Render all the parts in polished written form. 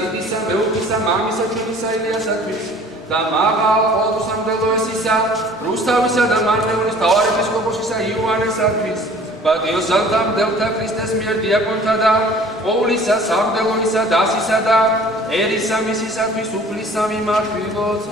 დიდისა, მეუღლისა, მამისა ჩვენისა ელიასათვის და მაღალ ყოველთვისამდელო ესისა, რუსთავისა და მარნეულის მთავარეპისკოპოსისა იოანესათვის, პატიოსანთა მდელთა ქრისტეს მიერ დიაკონთა და ყოვლისა სამდელოისა დასისა და ერისა მისისათვის უფლისა მიმართვილოთ.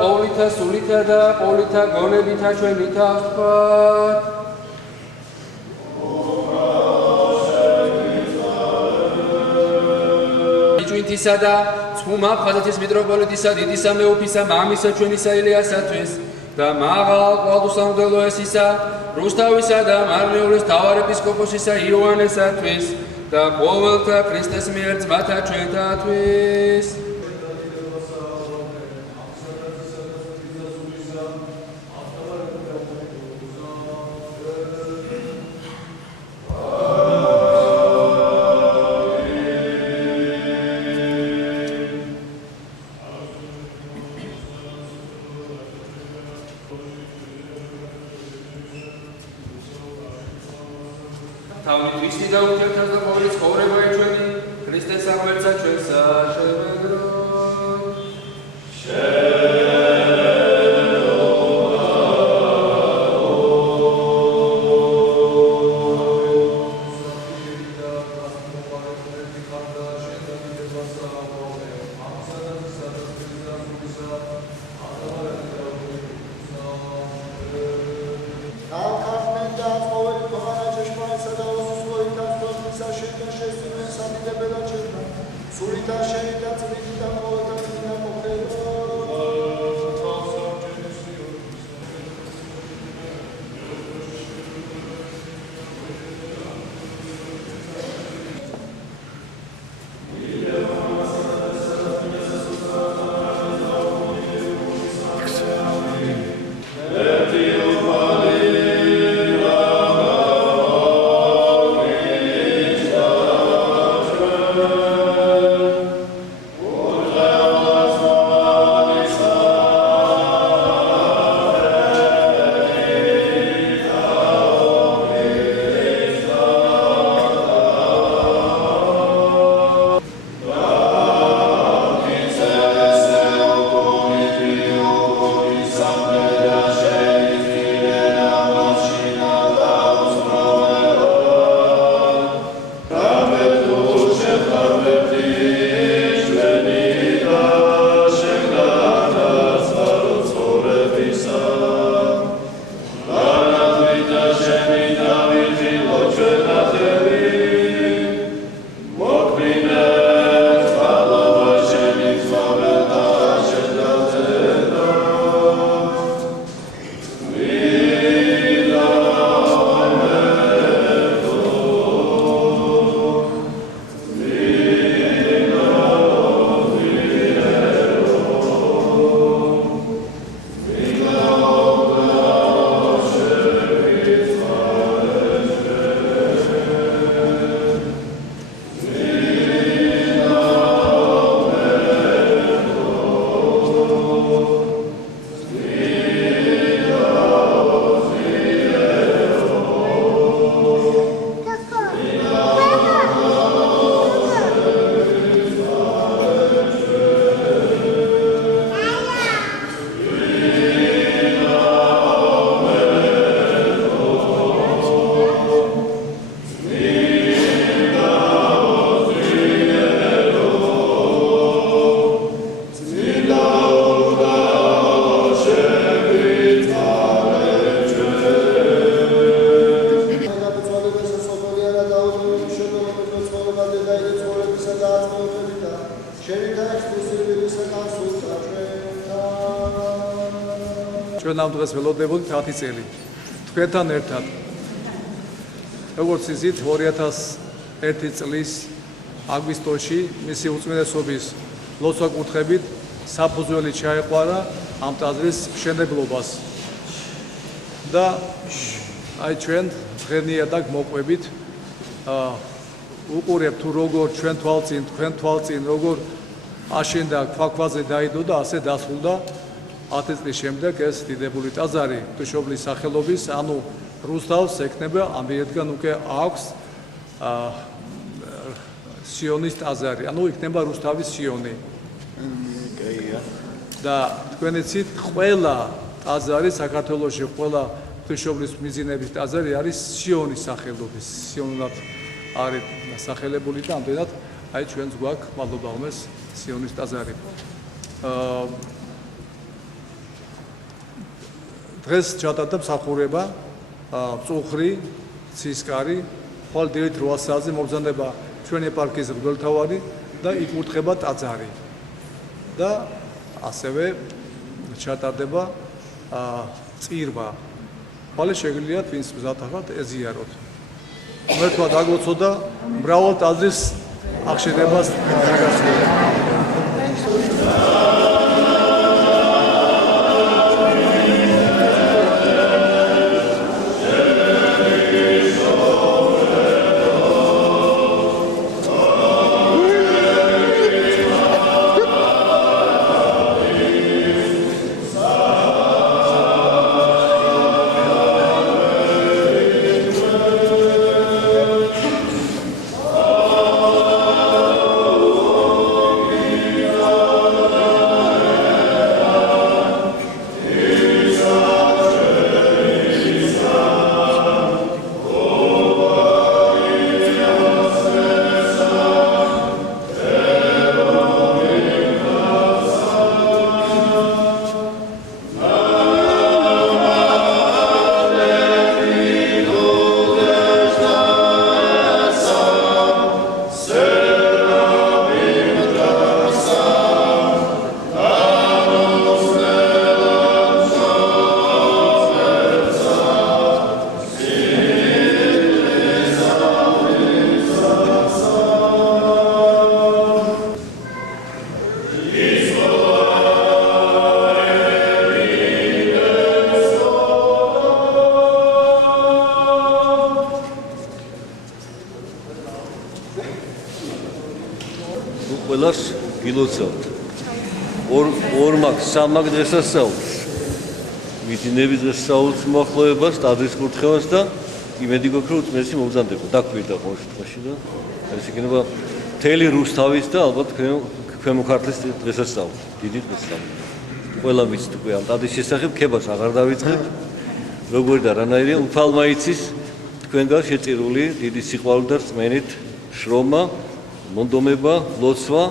Ყოვლითა სულითა და ყოვლითა გონებითა ჩვენი თავს ვთქვათ. იჭვინთისა და ცხუმა ხაზეთის მიტროპოლიტისა დიდისა მეუფისა მამისა ჩვენისა ელიასათვის და მაღალ ყოველთვისამდელო ესისა, რუსთავისა და მარნეულის მთავარეპისკოპოსისა იოანესათვის და ყოველთა ქრისტეს მიერ ძმათა ჩვენთათვის. ჩვენ ამ დღეს ველოდებოდით 10 წელი თქვენთან ერთად. როგორც იცით 2001 წლის აგვისტოში მისი უწმიდესობის ლოცვა-კურთხებით საფუძველი ჩაეყარა ამ ტაძრის მშენებლობას. და აი ჩვენ დღენიადაგ მოყვებით უყურებთ თუ როგორ ჩვენ თვალწინ როგორ აშენდა ქვაქვაზე დაიდო და ასე დასრულდა 10 წლის შემდეგ ეს დიდებული ტაძარი ღვთისმშობლის სახელობის, ანუ რუსთავს ექნება ამიერიდან უკვე აქვს სიონის ტაძარი, ანუ იქნება რუსთავის სიონი. და თქვენ იცით, ყველა ტაძარი საქართველოში, ყველა ღვთისმშობლის მიძინების ტაძარი არის სიონის სახელობის, სიონად არის სახელებული და ამდენად აი ჩვენს გვაქვს მადლობა ღმერთს სიონის ტაძარი. დღეს ჩატარდა მსახურება მწუხრი, ცისკარი, ხვალ დილით 8 საათზე მობრძანდება ჩვენი ეპარქიის მღვდელმთავარი და იკურთხება ტაძარი. და ასევე ჩატარდება წირვა. ხვალე შეგიძლიათ ვინც მზადახართ ეზიაროთ. ღმერთმა დაგლოცოდა მრავალ ტაძრის აღშენებას დაგასრულა. ყველას გილოცავთ. ორ მაგ სამ მაგ დღესასწაულს. მიძინების დღესასწაულს მოახლოებას, ტაძრის კურთხევას და იმედი გვაქვს, რომ უწმესი მოგზაურდება. დაგვირდა ყოველ შემთხვევაში და ეს იქნება მთელი რუსთავის და ალბათ ქვემო ქართლის დღესასწაული, დიდი დღესასწაული. ყველა ვიცით უკვე ამ ტაძრის შესახებ, ქებას აღარ დავიწყებ. როგორი და რანაირია, უფალმა იცის თქვენგან შეწირული დიდი სიყვარული და რწმენით შრომა, მონდომება, ლოცვა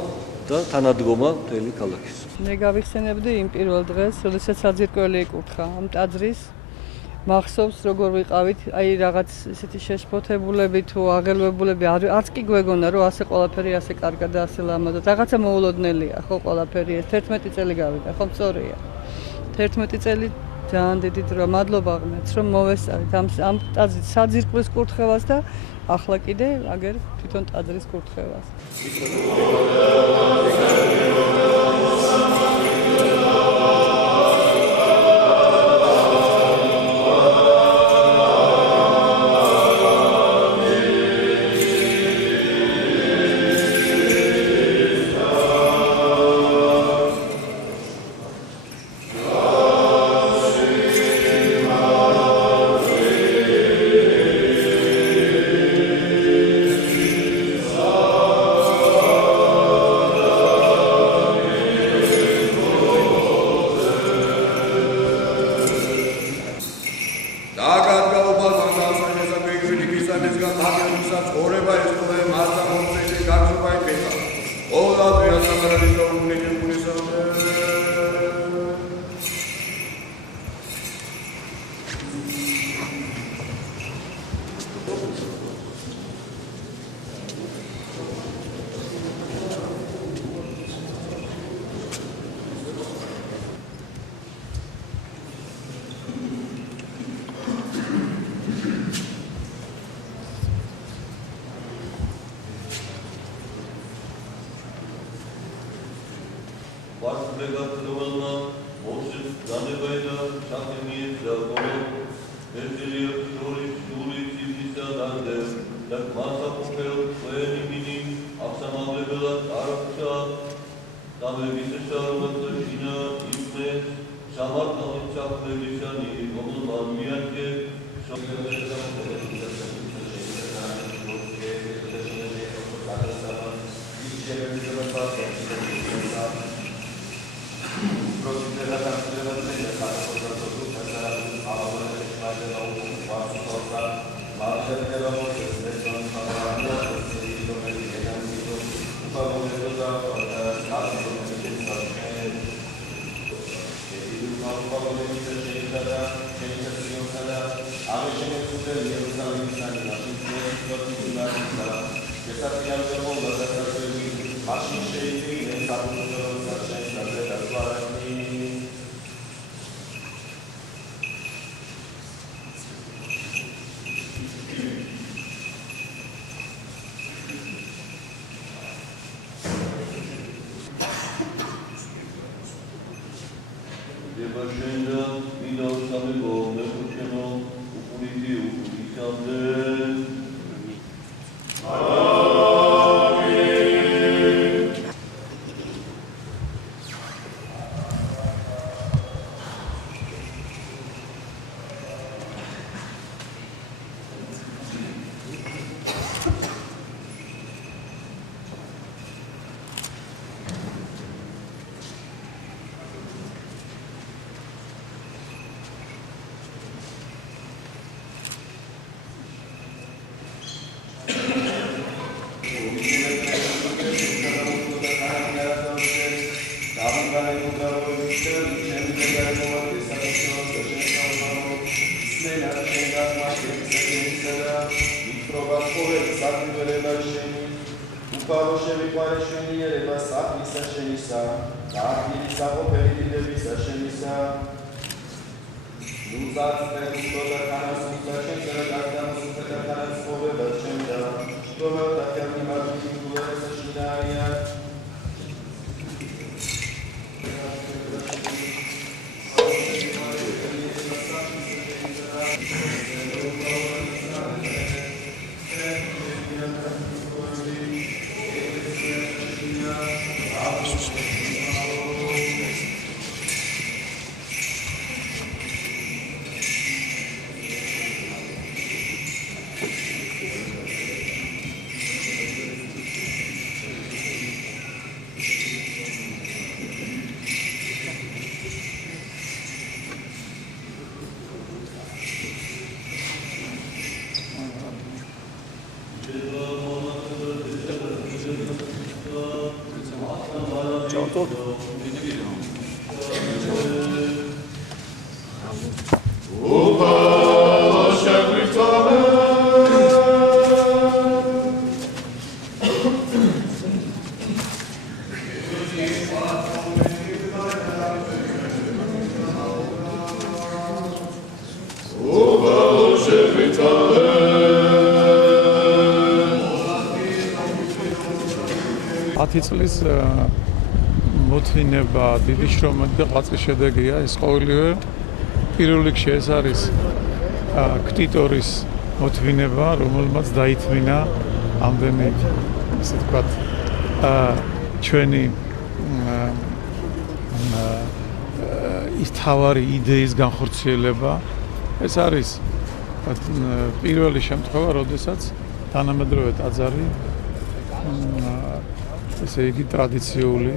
და თანადგომა მთელი ქალაქის. მე გავიხსენებდი იმ პირველ დღეს, როდესაც საძირკველი ეკურთხა ამ ტაძრის. მახსოვს როგორ ვიყავით, აი რაღაც ესეთი შეშფოთებულები თუ აღელვებულები, არც კი გვეგონა რომ ასე ყველაფერი ასე კარგად და ასე ლამაზად. რაღაცა მოულოდნელია ხო ყველაფერი ეს 11 წელი გავიდა, ხო სწორია. 11 წელი ძალიან დიდი დრო. მადლობა ღმერთს რომ მოვესწარით ამ ტაძრის საძირკვლის კურთხევას და ახლა კიდე აგერ თვითონ ტაძრის კურთხევას. Yeah. გახსოვთ? წლის მოთმინება დიდი შრომით და ყვაწყის შედეგია ეს ყოველივე. პირველ რიგში ეს არის ქტიტორის მოთმინება, რომელმაც დაითმინა ამდენი, ესე ვთქვათ, ჩვენი ის თავარი იდეის განხორციელება. ეს არის პირველი შემთხვევა, როდესაც თანამედროვე ტაძარი ესე იგი ტრადიციული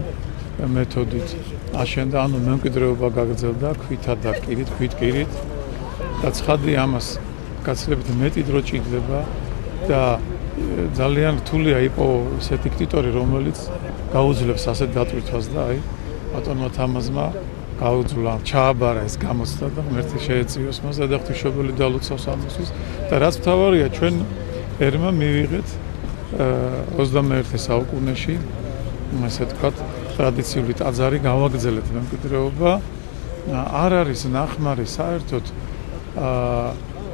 მეთოდით აშენდა, ანუ მემკვიდრეობა გაგრძელდა ქვითა და კირით, ქვითკირით და ცხადია ამას გაცილებით მეტი დრო ჭირდება და ძალიან რთულია იპოვო ესეთი ქტიტორი, რომელიც გაუძლებს ასეთ დატვირთვას და აი ბატონმა თამაზმა გაუძლა, ჩააბარა ეს გამოცდა და ღმერთი შეეწიოს მას და ღვთისმშობელი დალოცავს ამისთვის და რაც მთავარია ჩვენ ერმა მივიღეთ 21 საუკუნეში ასე ვთქვათ ტრადიციული ტაძარი გავაგრძელეთ მემკვიდრეობა არ არის ნახმარი საერთოდ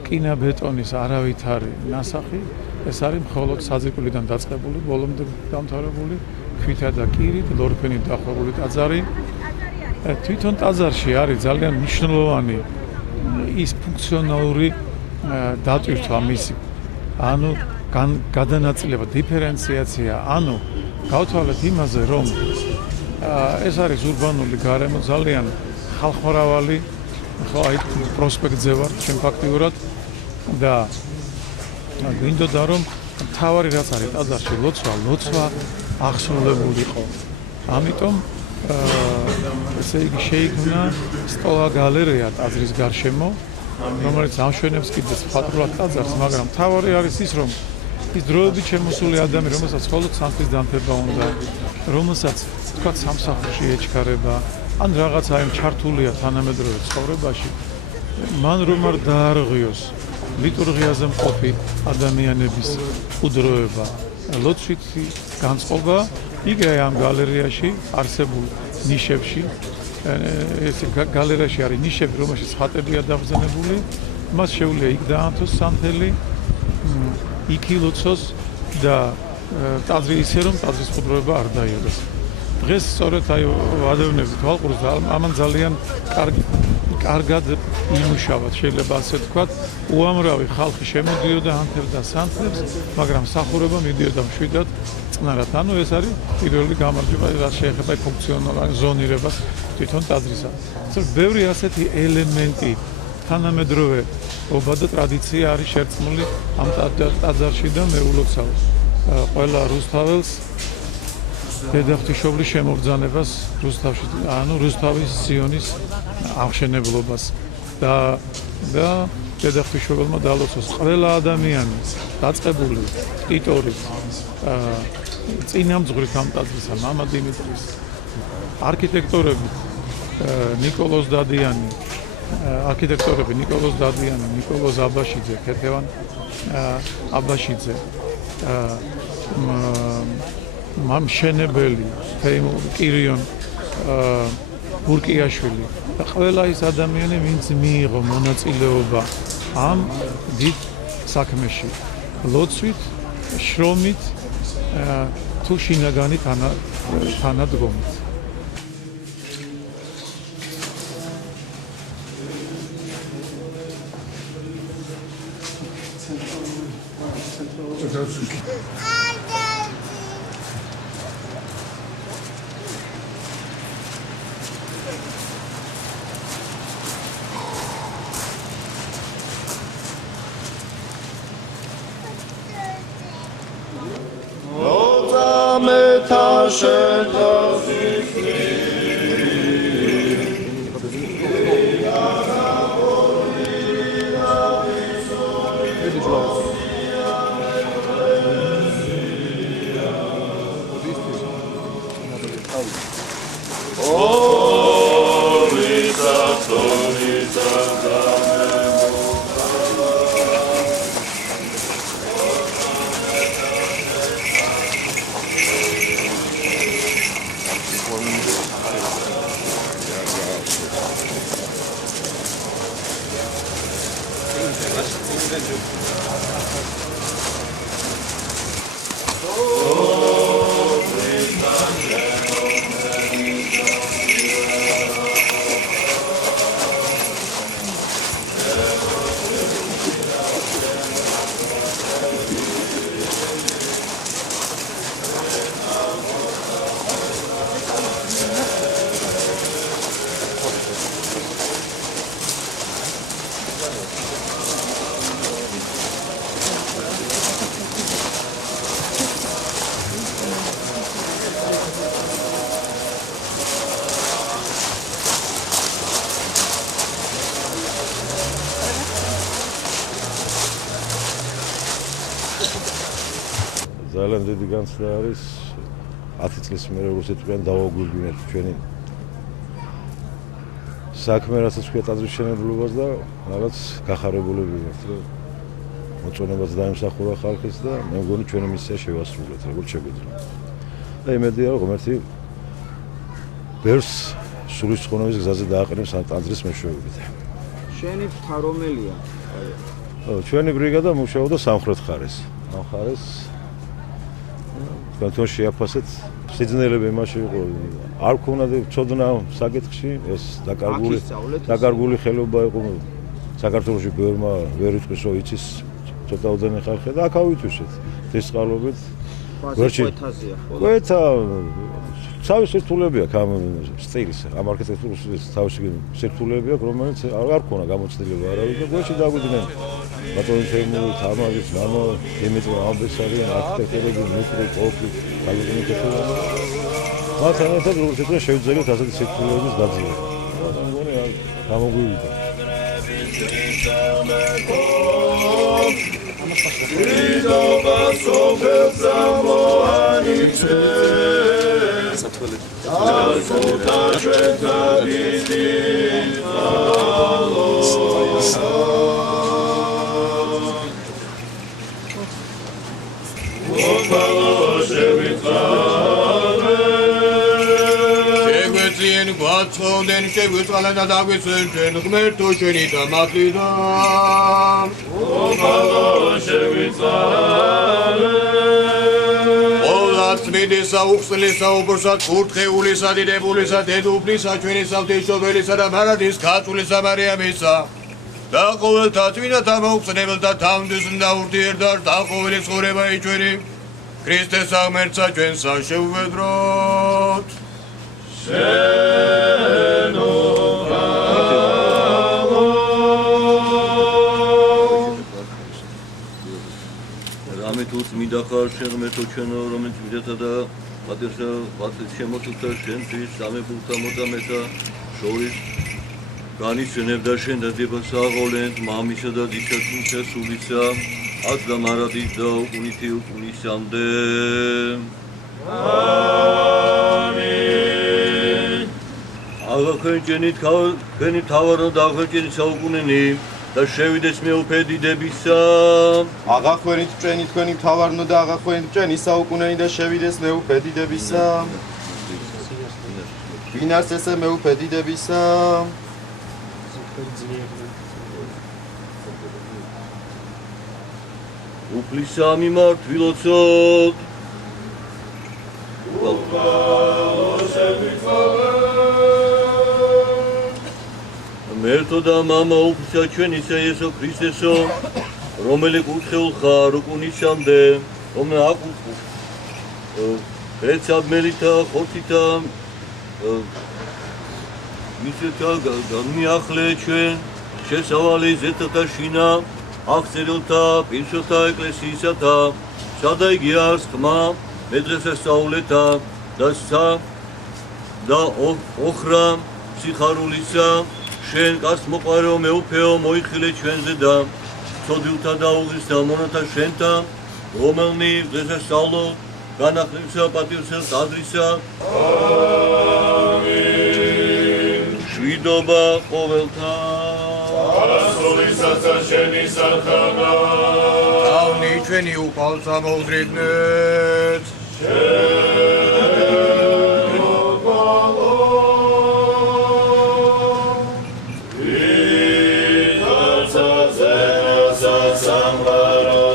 კინაბეტონის არავითარი ნასახი ეს არის მხოლოდ საძირკვლიდან დაწყებული ბოლომდე დამთავრებული ქვითა და კირით ლორფენით დახვეული ტაძარი თვითონ ტაძარში არის ძალიან მნიშვნელოვანი ის ფუნქციონალური დატვირთვა მისი ანუ გადანაწილება დიფერენციაცია ანუ გავთვალეთ იმაზე რომ ეს არის ურბანული გარემო ძალიან ხალხმრავალი ხო აი პროსპექტზე ვარ ჩვენ ფაქტიურად და გვინდოდა რომ თავარი რაც არის ტაძარში ლოცვა აღსრულებულიყო ამიტომ ესე იგი შეიქმნა სტოლა გალერეა ტაძრის გარშემო რომელიც ამშვენებს კიდეც პატრულად ტაძარს მაგრამ თავარი არის ის რომ ის დროებით შემოსული ადამიანი რომელსაც მხოლოდ სამთის დამფება უნდა რომელსაც თქვა სამსახურში ეჩქარება ან რაღაცა იმ ჩართულია თანამედროვე ცხოვრებაში მან რომ არ დაარღვიოს ლიტურგიაზე მყოფი ადამიანების უდროება ლოცვითი განწყობა იგი ამ გალერეაში არსებულ ნიშებში ეს გალერეაში არის ნიშები რომელშიც ხატებია დაბრძანებული მას შეუძლია იქ დაანთოს სამთელი იქ ილოცოს და ტაძრი ისე რომ ტაძრის მყუდროება არ დაიღოს დღეს სწორედ აი ვადევნებთ თვალყურს და ამან ძალიან კარგად იმუშავათ შეიძლება ასე ვთქვათ უამრავი ხალხი შემოდიოდა ანთებდა სამთლებს მაგრამ მსახურება მიდიოდა მშვიდად წნარად ანუ ეს არის პირველი გამარჯვება რაც შეეხება ფუნქციონალურ ზონირებას თვითონ ტაძრისა ბევრი ასეთი ელემენტი თანამედროვე ობა და ტრადიცია არის შერწყმული ამ ტაძარში და მე ულოცავ ყველა რუსთაველს დედაღვთისმშობლის შემოგზანებას რუსთავში ანუ რუსთავის სიონის აღშენებლობას და დედაღვთისმშობელმა დალოცოს ყველა ადამიანი დაწყებული ქტიტორით წინამძღვრით ამ ტაძრისა მამა დიმიტრის არქიტექტორები ნიკოლოზ დადიანი არქიტექტორები ნიკოლოზ დადიანი, ნიკოლოზ აბაშიძე, ქეთევან აბაშიძე, მამშენებელი, კირიონ ბურკიაშვილი და ყველა ის ადამიანი, ვინც მიიღო მონაწილეობა ამ დიდ საქმეში, ლოცვით, შრომით, თუ შინაგანი თანადგომით. ძალიან დიდი განცდა არის 10 წლის მერე რუსეთიდან დავაგვირგვინეთ ჩვენი საქმე რასაც ქვია ტაძრის მშენებლობას და რაღაც გახარებულები ვართ რომ მოწონებაც დაიმსახურა ხალხის და მე მგონი ჩვენი მისია შევასრულეთ როგორც შეგვიძლია. და იმედია რომ ღმერთი ბერს სულის ცხონების გზაზე დააყენებს ამ ტაძრის მეშვეობით. შენი ფრთა რომელია? ჩვენი ბრიგადა მუშაობდა სამხრეთ ხარეს. ამ ხარეს განთონ შეაფასეთ სიძნელები იმაში იყო არ ქონდა ცოდნა საკითხში ეს დაკარგული ხელობა იყო საქართველოში ბევრმა ვერ იტყვის რომ იცის ცოტაოდენი ხალხი და აქავითვისეთ დისყალობით გვერდშია გვერდა თავის სირთულეები აქვს ამ სტილის ამ არქიტექტურის თავისი სირთულეები აქვს რომელიც არ ქონა გამოცდილება არავის და გვერდში დაგვიდნენ ბატონი თემური თამარის მამო დიმიტრი ამბესარი არქიტექტორები ნუტრი კოპი გალიგინი ქეთულა მათთან ერთად რუსეთიდან შევძლებთ ასეთი სირთულეების დაძიება და მგონი გამოგვივიდა შეგვეწიენ გვაცხოდნენ შეგვიწყალენ და დაგვიცენ ჩვენ ღმერთო შენი დამატლიდა მიდესა უხსნისა უბრსა კურთხეულისა დიდებულისა დედოფლისა ჩვენი სამთიშობელისა და მარადის ქართულისა მარიამისა და ყოველთა წმინდათა მოუხსნებელთა თავმდის და ურთიერთა და ყოველი ცხოვრება ჩვენი ქრისტეს აღმერთსა ჩვენსა შეუვედროთ თუ წმინდა ხარ შეღმერთო ჩვენო რომელიც წმინდათა და პატივსა შემოწუთა შენთვის სამებულთა მოწამეთა შორის განისვენებ და შენ დადებას აღოლენთ მამისა და დიჩათმისა სულისა ათ და მარადის და უკუნითი უკუნისამდე ამინ აღაქვენჭენით თქვენი თავარნო და აღაქვენჭენით საუკუნენი და შევიდეს მეუფედი დებისა აღახვენით ჭენი თქვენი მთავარნო და აღახვენით ჭენი საუკუნენი და შევიდეს მეუფედი დებისა ვინარს ესე მეუფედი დებისა უფლისა მიმართ ვილოცოთ მერთო და მამა უფლისა ჩვენისა იესო ქრისტესო რომელი კურთხეულ ხარ უკუნისამდე რომელი აკურთხო ეცადმერითა ხორცითა მისეთა განმიახლე ჩვენ შესავალი ზეთათა შინა აღწერილთა პირშოთა ეკლესიისათა სადა იგი არის ხმა მედრესესწავლეთა და ოხრა სიხარულისა შენ კაც მოყარეო მეუფეო მოიხილე ჩვენზე და ცოდილთა და უღის და მონათა შენთან რომელნი დღესასწავლო განახლებსა პატივსა ტაძრისა ამინ შვიდობა ყოველთა არასრულისაცა შენი სარხანა თავნი ჩვენი უყალსა მოუდრიდნეთ Samvaro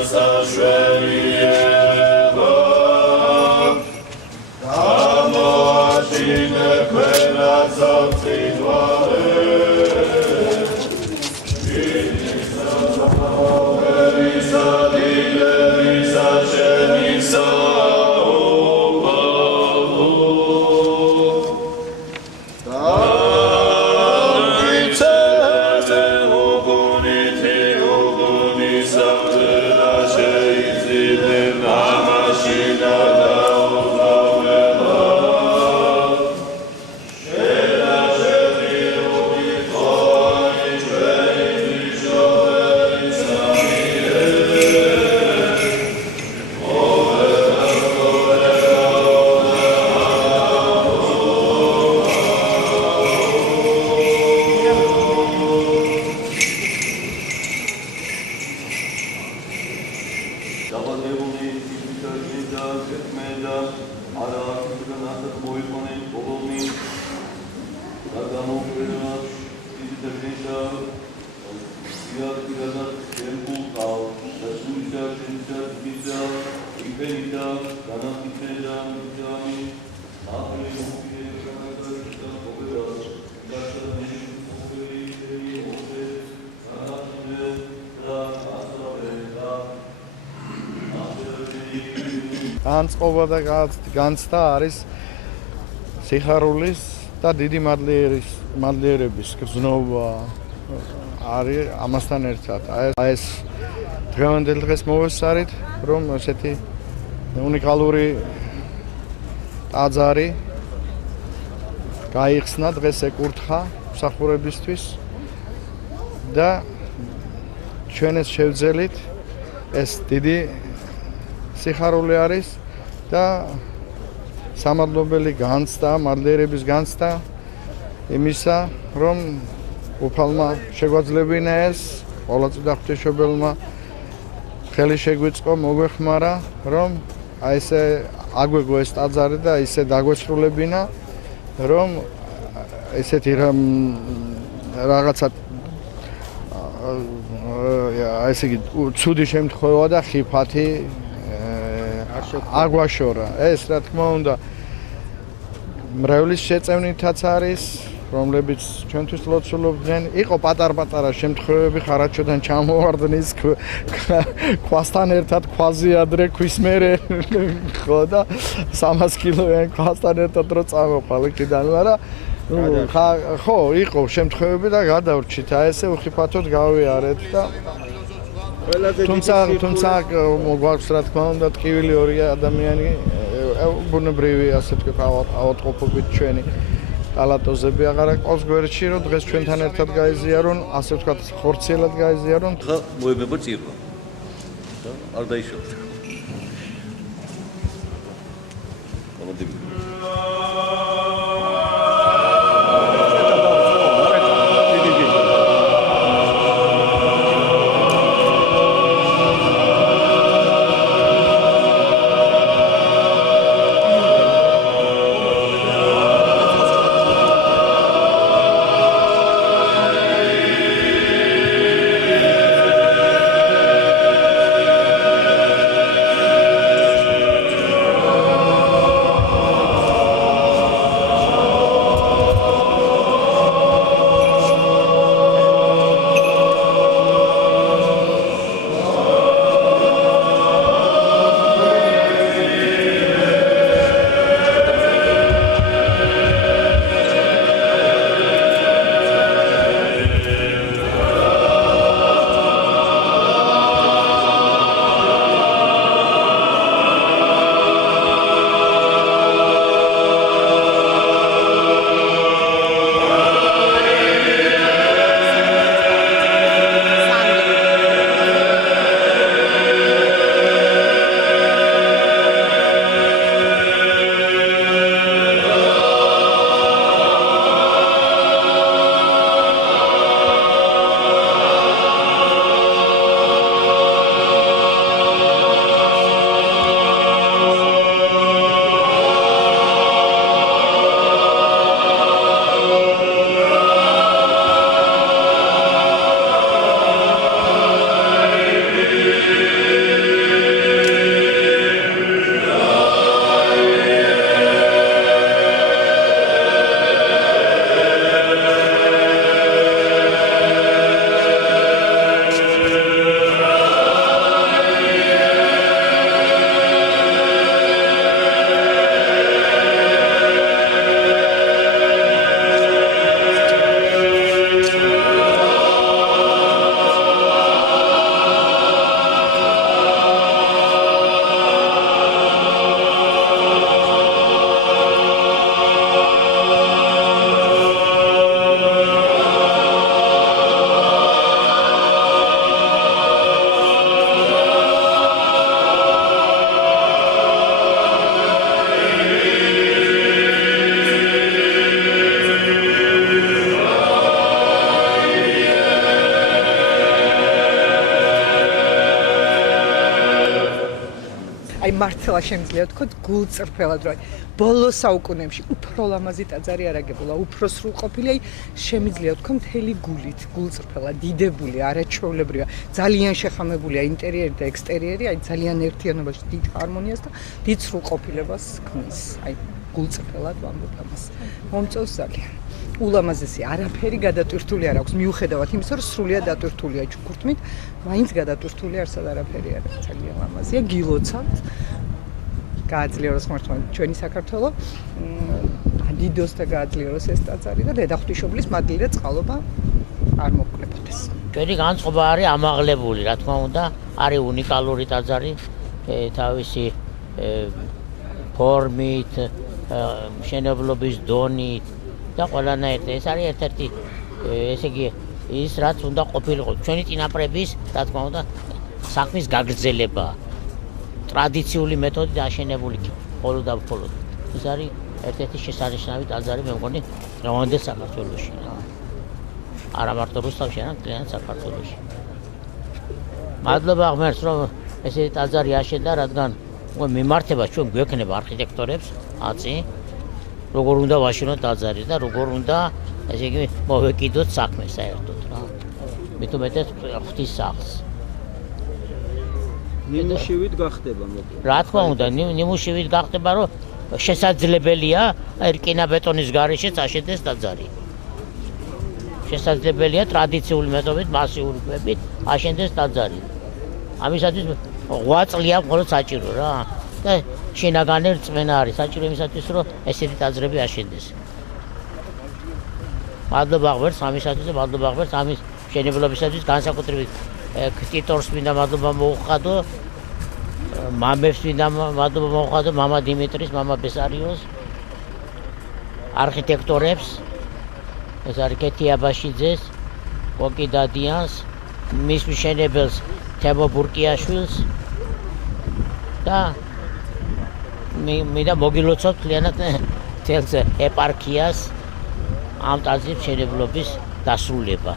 დაბადებული ისიც და მე და არა არასდროს მოიყვანე ბოლომი და გამოვიდა ისიც და იარკიდა შემკულყა და სულისა შენისა ვიზა იბეიდა განახილდა მიზანი აფრე მოკიდა და ყოფილა გასაგები ოფე არასდრე და ასრე და განწყობა და განცდა არის სიხარულის და დიდი მადლიერების გზნობა არის ამასთან ერთად. აი ეს დღევანდელ დღეს მოვესწარით, რომ ესეთი უნიკალური ტაძარი გაიხსნა, დღეს ეკურთხა მსახურებისთვის და ჩვენ ეს შევძელით ეს დიდი სიხარული არის და სამადლობელი განცდა, მადლიერების განცდა იმისა, რომ უფალმა შეგვაძლებინა ეს ყოვლადწმიდა ღვთისმშობელმა ხელი შეგვიწყო, მოგვეხმარა, რომ აი ესე აგვეგო ეს ტაძარი და ისე დაგვესრულებინა, რომ ესეთი რაღაცა ესე იგი ცუდი შემთხვევა და ხიფათი აგვაშორა. ეს რა თქმა უნდა მრევლის შეწევნითაც არის, რომლებიც ჩვენთვის ლოცულობდნენ. იყო პატარ-პატარა შემთხვევები, ხარაჩოდან ჩამოვარდნის ქვასთან ერთად ქვაზიადრე ქვის მერე ხო და 300 კილოიან ქვასთან ერთად რო წამოყვა იქიდან, მაგრამ ხო, იყო შემთხვევები და გადავრჩით. აი ესე უხიფათოდ გავიარეთ და თუმცა მოგვაქვს რა თქმა უნდა ტკივილი ორი ადამიანი ბუნებრივი ასე ვთქვათ ავადმყოფობით ჩვენი კალატოზები აღარ აყავს გვერდში რომ დღეს ჩვენთან ერთად გაიზიარონ ასე ვთქვათ ხორციელად გაიზიარონ ხა მოებება წირვა და არ დაიშალეთ გამოდები აი მართლა შემიძლია ვთქვათ გულწრფელად რომ ბოლო საუკუნეებში უფრო ლამაზი ტაძარი არ აგებულა, უფრო სრულყოფილი, აი შემიძლია ვთქვა მთელი გულით, გულწრფელად, დიდებული, არაჩვეულებრივია, ძალიან შეხამებულია ინტერიერი და ექსტერიერი, აი ძალიან ერთიანობაში დიდ ჰარმონიას და დიდ სრულყოფილებას ქმნის. აი გულწრფელად ვამბობ ამას. მომწონს ძალიან. ულამაზესი არაფერი გადატვირთული არ აქვს, მიუხედავად იმისა, რომ სრულიად დატვირთულია ჩუქურთმით, მაინც გადატვირთული არსად არაფერი არ არის, ძალიან ლამაზია, გილოცავთ. გააძლიეროს ხმართმა ჩვენი საქართველო, დიდოს და გააძლიეროს ეს ტაძარი და დედაღვთისმშობლის მადლი და წყალობა არ მოკლებოდეს. ჩვენი განწყობა არის ამაღლებული, რა თქმა უნდა, არის უნიკალური ტაძარი, თავისი ფორმით, მშენებლობის დონით და ყველანაირად. ეს არის ერთ-ერთი, ესე იგი, ის რაც უნდა ყოფილიყო. ჩვენი წინაპრების, რა თქმა უნდა, საქმის გაგრძელება. ტრადიციული მეთოდით აშენებული მხოლოდ და მხოლოდ. ეს არის ერთ-ერთი შესანიშნავი ტაძარი, მე მგონი, დღევანდელ საქართველოში. არა მარტო რუსთავში, არამედ მთლიანად საქართველოში. მადლობა ღმერთს, რომ ესეთი ტაძარი აშენდა, რადგან მიმართება ჩვენ გვექნება არქიტექტორებს, აწი, როგორ უნდა ვაშენოთ ტაძარი და როგორ უნდა, ესე იგი, მოვეკიდოთ საქმე საერთოდ რა. მით უმეტეს ღვთის სახლს. ნიმუშივით გახდება მოკლედ. რა თქმა უნდა, ნიმუშივით გახდება, რომ შესაძლებელია რკინა-ბეტონის გარეშეც აშენდეს ტაძარი. შესაძლებელია ტრადიციული მეთოდით, მასიური ქვებით აშენდეს ტაძარი. ამისათვის 8 წლია მხოლოდ საჭირო რა. და შინაგანი რწმენა არის საჭირო იმისათვის, რომ ესეთი ტაძრები აშენდეს. მადლობა ღმერთს ამისათვის და მადლობა ღმერთს ამის მშენებლობისათვის განსაკუთრებით ქტიტორს მინდა მადლობა მოუხადო, მამებს მინდა მადლობა მოუხადო, მამა დიმიტრის, მამა ბესარიოს, არქიტექტორებს, ეს არის კეთი აბაშიძეს, კოკი დადიანს, მის მშენებელს თემო ბურკიაშვილს და მინდა მოგილოცოთ მთლიანად მთელს ეპარქიას ამ ტაძრის მშენებლობის დასრულება.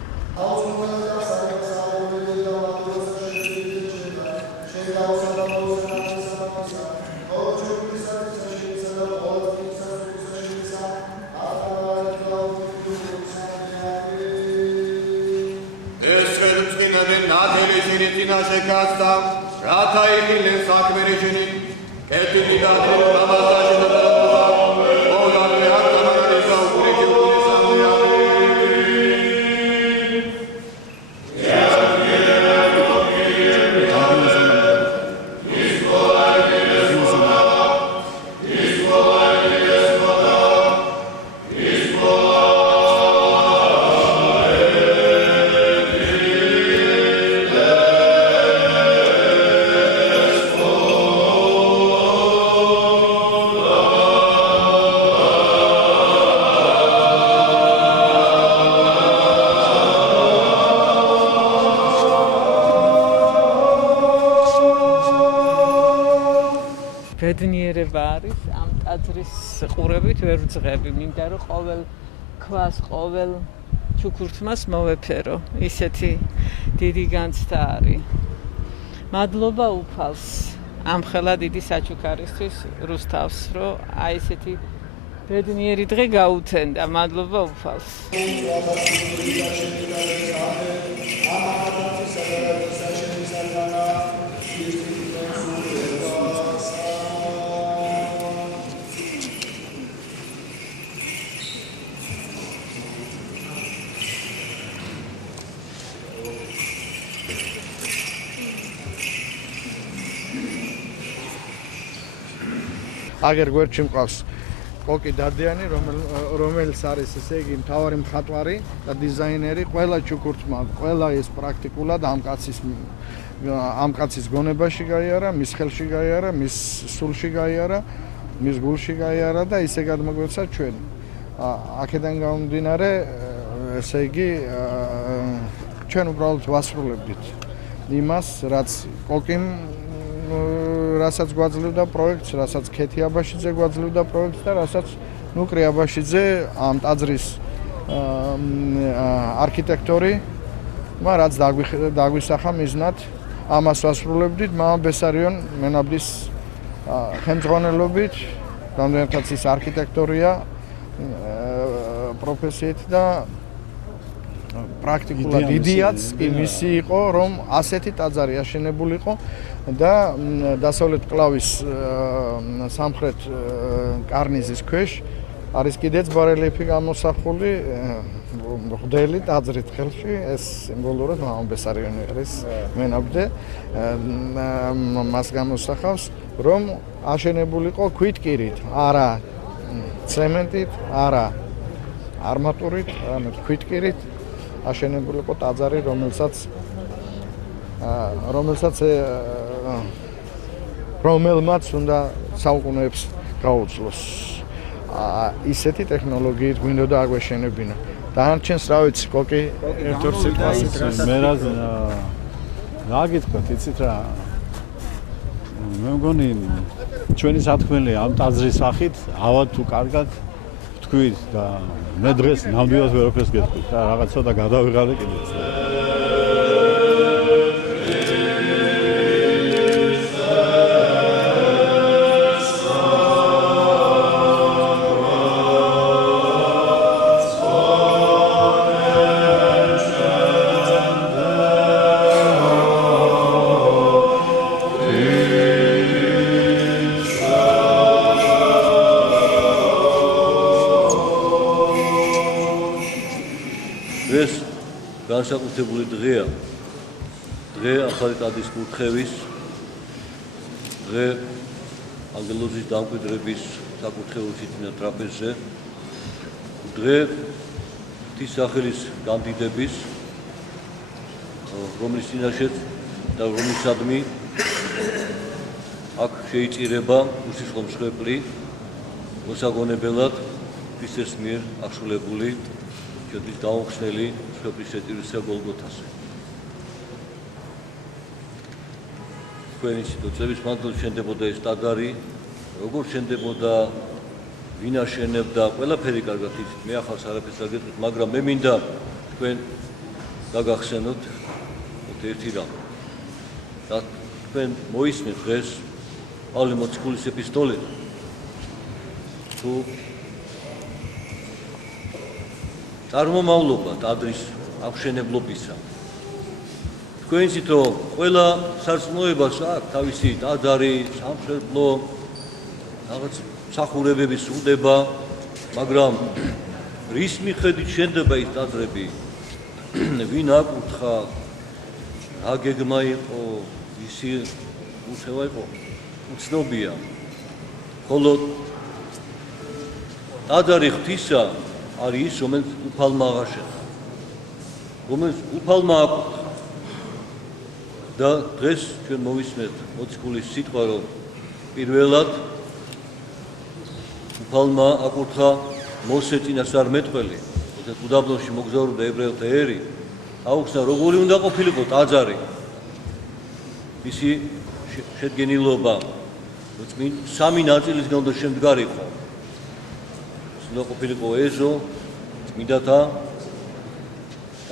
ნათელი შენი წინაშე გასდა, რათა იხილენ საქმე შენი, კეთილი და ამასაში და მოვდანე აქტამანადი საუკუნე ბედნიერება არის ამ ტაძრის ყურებით ვერ ვძღები, მინდა რომ ყოველ ქვას, ყოველ ჩუქურთმას მოვეფერო. ისეთი დიდი განცდა არის. მადლობა უფალს ამხელა დიდი საჩუქარისთვის რუსთავს, რომ აი ესეთი ბედნიერი დღე გაუთენდა. მადლობა უფალს. აგერ გვერდში მყავს კოკი დადიანი, რომელიც არის ესე იგი მთავარი მხატვარი და დიზაინერი, ყველა ჩუქურთმა, ყველა ეს პრაქტიკულად ამ კაცის გონებაში გაიარა, მის ხელში გაიარა, მის სულში გაიარა, მის გულში გაიარა და ისე გადმოგვეცა ჩვენ. აქედან გამომდინარე, ესე იგი ჩვენ უბრალოდ ვასრულებდით იმას, რაც კოკიმ რასაც გვაძლევდა პროექტს, რასაც ქეთი აბაშიძე გვაძლევდა პროექტს და რასაც ნუკრი აბაშიძე ამ ტაძრის არქიტექტორი, რაც დაგვისახა მიზნად, ამას ვასრულებდით მამა ბესარიონ მენაბდის ხელმძღვანელობით, რამდენადაც ის არქიტექტორია პროფესიით და პრაქტიკულად იდეაც კი მისი იყო, რომ ასეთი ტაძარი აშენებულიყო და დასავლეთ მკლავის სამხრეთ კარნიზის ქვეშ არის კიდეც ბარელიეფი გამოსახული მღვდელი ტაძრით ხელში, ეს სიმბოლურად მამონ ბესარიონი არის მენაბდე, მას გამოსახავს, რომ აშენებულიყო ქვითკირით, არა ცემენტით, არა არმატურით, არამედ ქვითკირით აშენებულიყო ტაძარი, რომელმაც უნდა საუკუნეებს გაუძლოს. ისეთი ტექნოლოგიით გვინდოდა აგვეშენებინა. დანარჩენს რა ვიცი, კოკი, ერთ-ორ სიტყვას მე რა გითხრათ, იცით რა? მე მგონი ჩვენი სათქმელია ამ ტაძრის სახით, ავად თუ კარგად თქვით და მე დღეს ნამდვილად ვერაფერს გეტყვით და რაღაც ცოტა გადავიღალე კიდეც. განსაკუთრებული დღეა. დღე ახალი ტაძრის კურთხევის, დღე ანგელოზის დამკვიდრების საკურთხეველში წინა ტრაპეზზე, დღე ღვთისახელის გამდიდების, რომლის წინაშეც და რომლისადმი აქ შეიწირება უსისხლო მსხვერპლი, მოსაგონებელად ქრისტეს მიერ აღსრულებული ჩვენთვის დაუხსნელი მსხვერპლის შეწირვისა გოლგოთაზე. თქვენი სიტუაციების მანძილში შენდებოდა ეს ტაძარი, როგორ შენდებოდა, ვინ აშენებდა, ყველაფერი კარგად იცით, მე ახალს არაფერს არ გეტყვით, მაგრამ მე მინდა თქვენ გაგახსენოთ ერთი რამ. და თქვენ მოისმენთ დღეს პავლე მოციქულის ეპისტოლე, თუ წარმომავლობა ტაძრის აღშენებლობისა. თქვენ იცით, რომ ყველა სარწმუნოებას აქვს თავისი ტაძარი, სამშენებლო, რაღაც მსახურებების უდება, მაგრამ რის მიხედვით შენდება ის ტაძრები, ვინ აკურთხა, რა გეგმა იყო, ისი უცევა იყო, უცნობია. ხოლო ტაძარი ღვთისა არის ის, რომელიც უფალმა აღაშენა, რომელიც უფალმა აკურთხა. და დღეს ჩვენ მოვისმენთ მოციქულის სიტყვა, რომ პირველად უფალმა აკურთხა მოსე წინასწარმეტყველი, როდესაც უდაბნოში მოგზაურობდა ებრაელთა ერი, აუხსნა როგორი უნდა ყოფილიყო ტაძარი, მისი შედგენილობა, სამი ნაწილისგან უნდა შემდგარიყო. უნდა ყოფილიყო ეზო, წმინდათა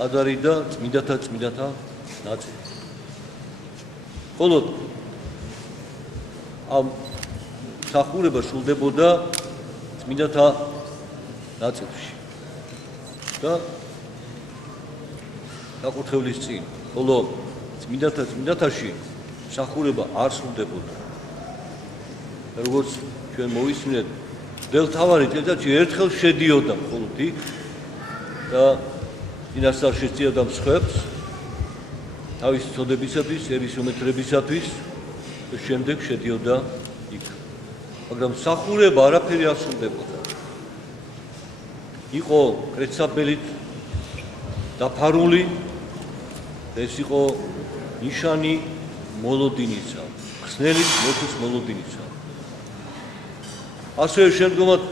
ტაძარი და წმინდათა ნაწილი. ხოლო ამ მსახურება სრულდებოდა წმინდათა ნაწილში და საკურთხევლის წინ, ხოლო წმინდათაში მსახურება არ სრულდებოდა. როგორც ჩვენ მოვისმინეთ, მღვდელმთავარი წელიწადში ერთხელ შედიოდა მხოლოდ იქ და წინასწარ შეწიოდა მსხვერპლს თავისი წოდებისათვის, ერის უმეთრებისათვის და შემდეგ შედიოდა იქ. მაგრამ მსახურება არაფერი არ სრულდებოდა. იყო კრეცაბელით დაფარული, ეს იყო ნიშანი მოლოდინისა, ხსნელის მოხის მოლოდინისა. ასევე შემდგომად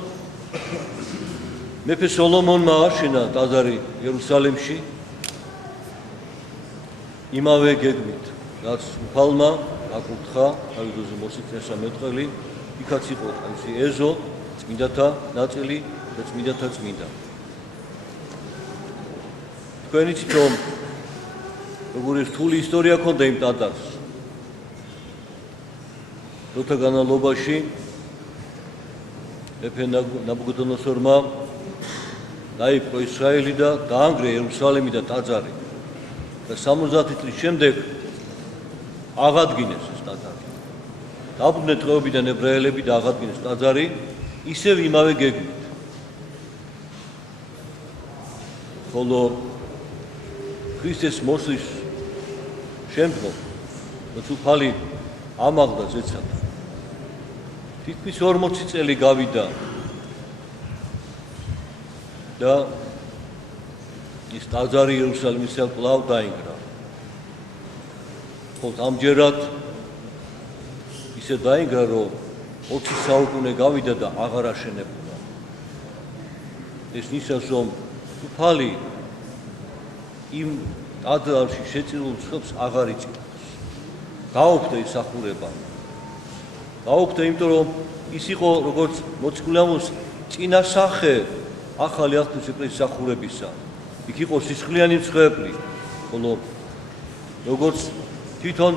მეფე სოლომონმა აშენა ტაძარი იერუსალიმში იმავე გეგმით, რაც უფალმა აკურთხა თავიდანვე მოსიწესა მეტყველი, იქაც იყო ის ეზო, წმინდათა ნაწილი და წმინდათა წმინდა. თქვენ იცით, რომ როგორი რთული ისტორია ჰქონდა იმ ტაძარს. დროთა განმავლობაში მეფე ნაბუქოდონოსორმა დაიპყრო ისრაელი და დაანგრია იერუსალიმი და ტაძარი. და 70 წლის შემდეგ აღადგინეს ეს ტაძარი. დაბრუნდნენ დღეობიდან ებრაელები და აღადგინეს ტაძარი ისევ იმავე გეგმით. ხოლო ქრისტეს მოსვლის შემდგომ მოციქული ამაღლდა ზეცად. თითქმის 40 წელი გავიდა და ის ტაძარი იერუსალიმისა კვლავ დაინგრა. ხოლო ამჯერად ისე დაინგრა, რომ 20 საუკუნე გავიდა და აღარ აშენებულა. ეს ნიშნავს, რომ უფალი იმ ტაძარში შეწირულ მსხვერპლს აღარ იწილავს. გაუქმდა ის სახურება. გაუქმდა, იმიტომ რომ ის იყო როგორც მოციქული ამბობს წინასახე ახალი აღთქმის ეკლესიის სახურებისა. იქ იყო სისხლიანი მსხვერპლი, ხოლო როგორც თვითონ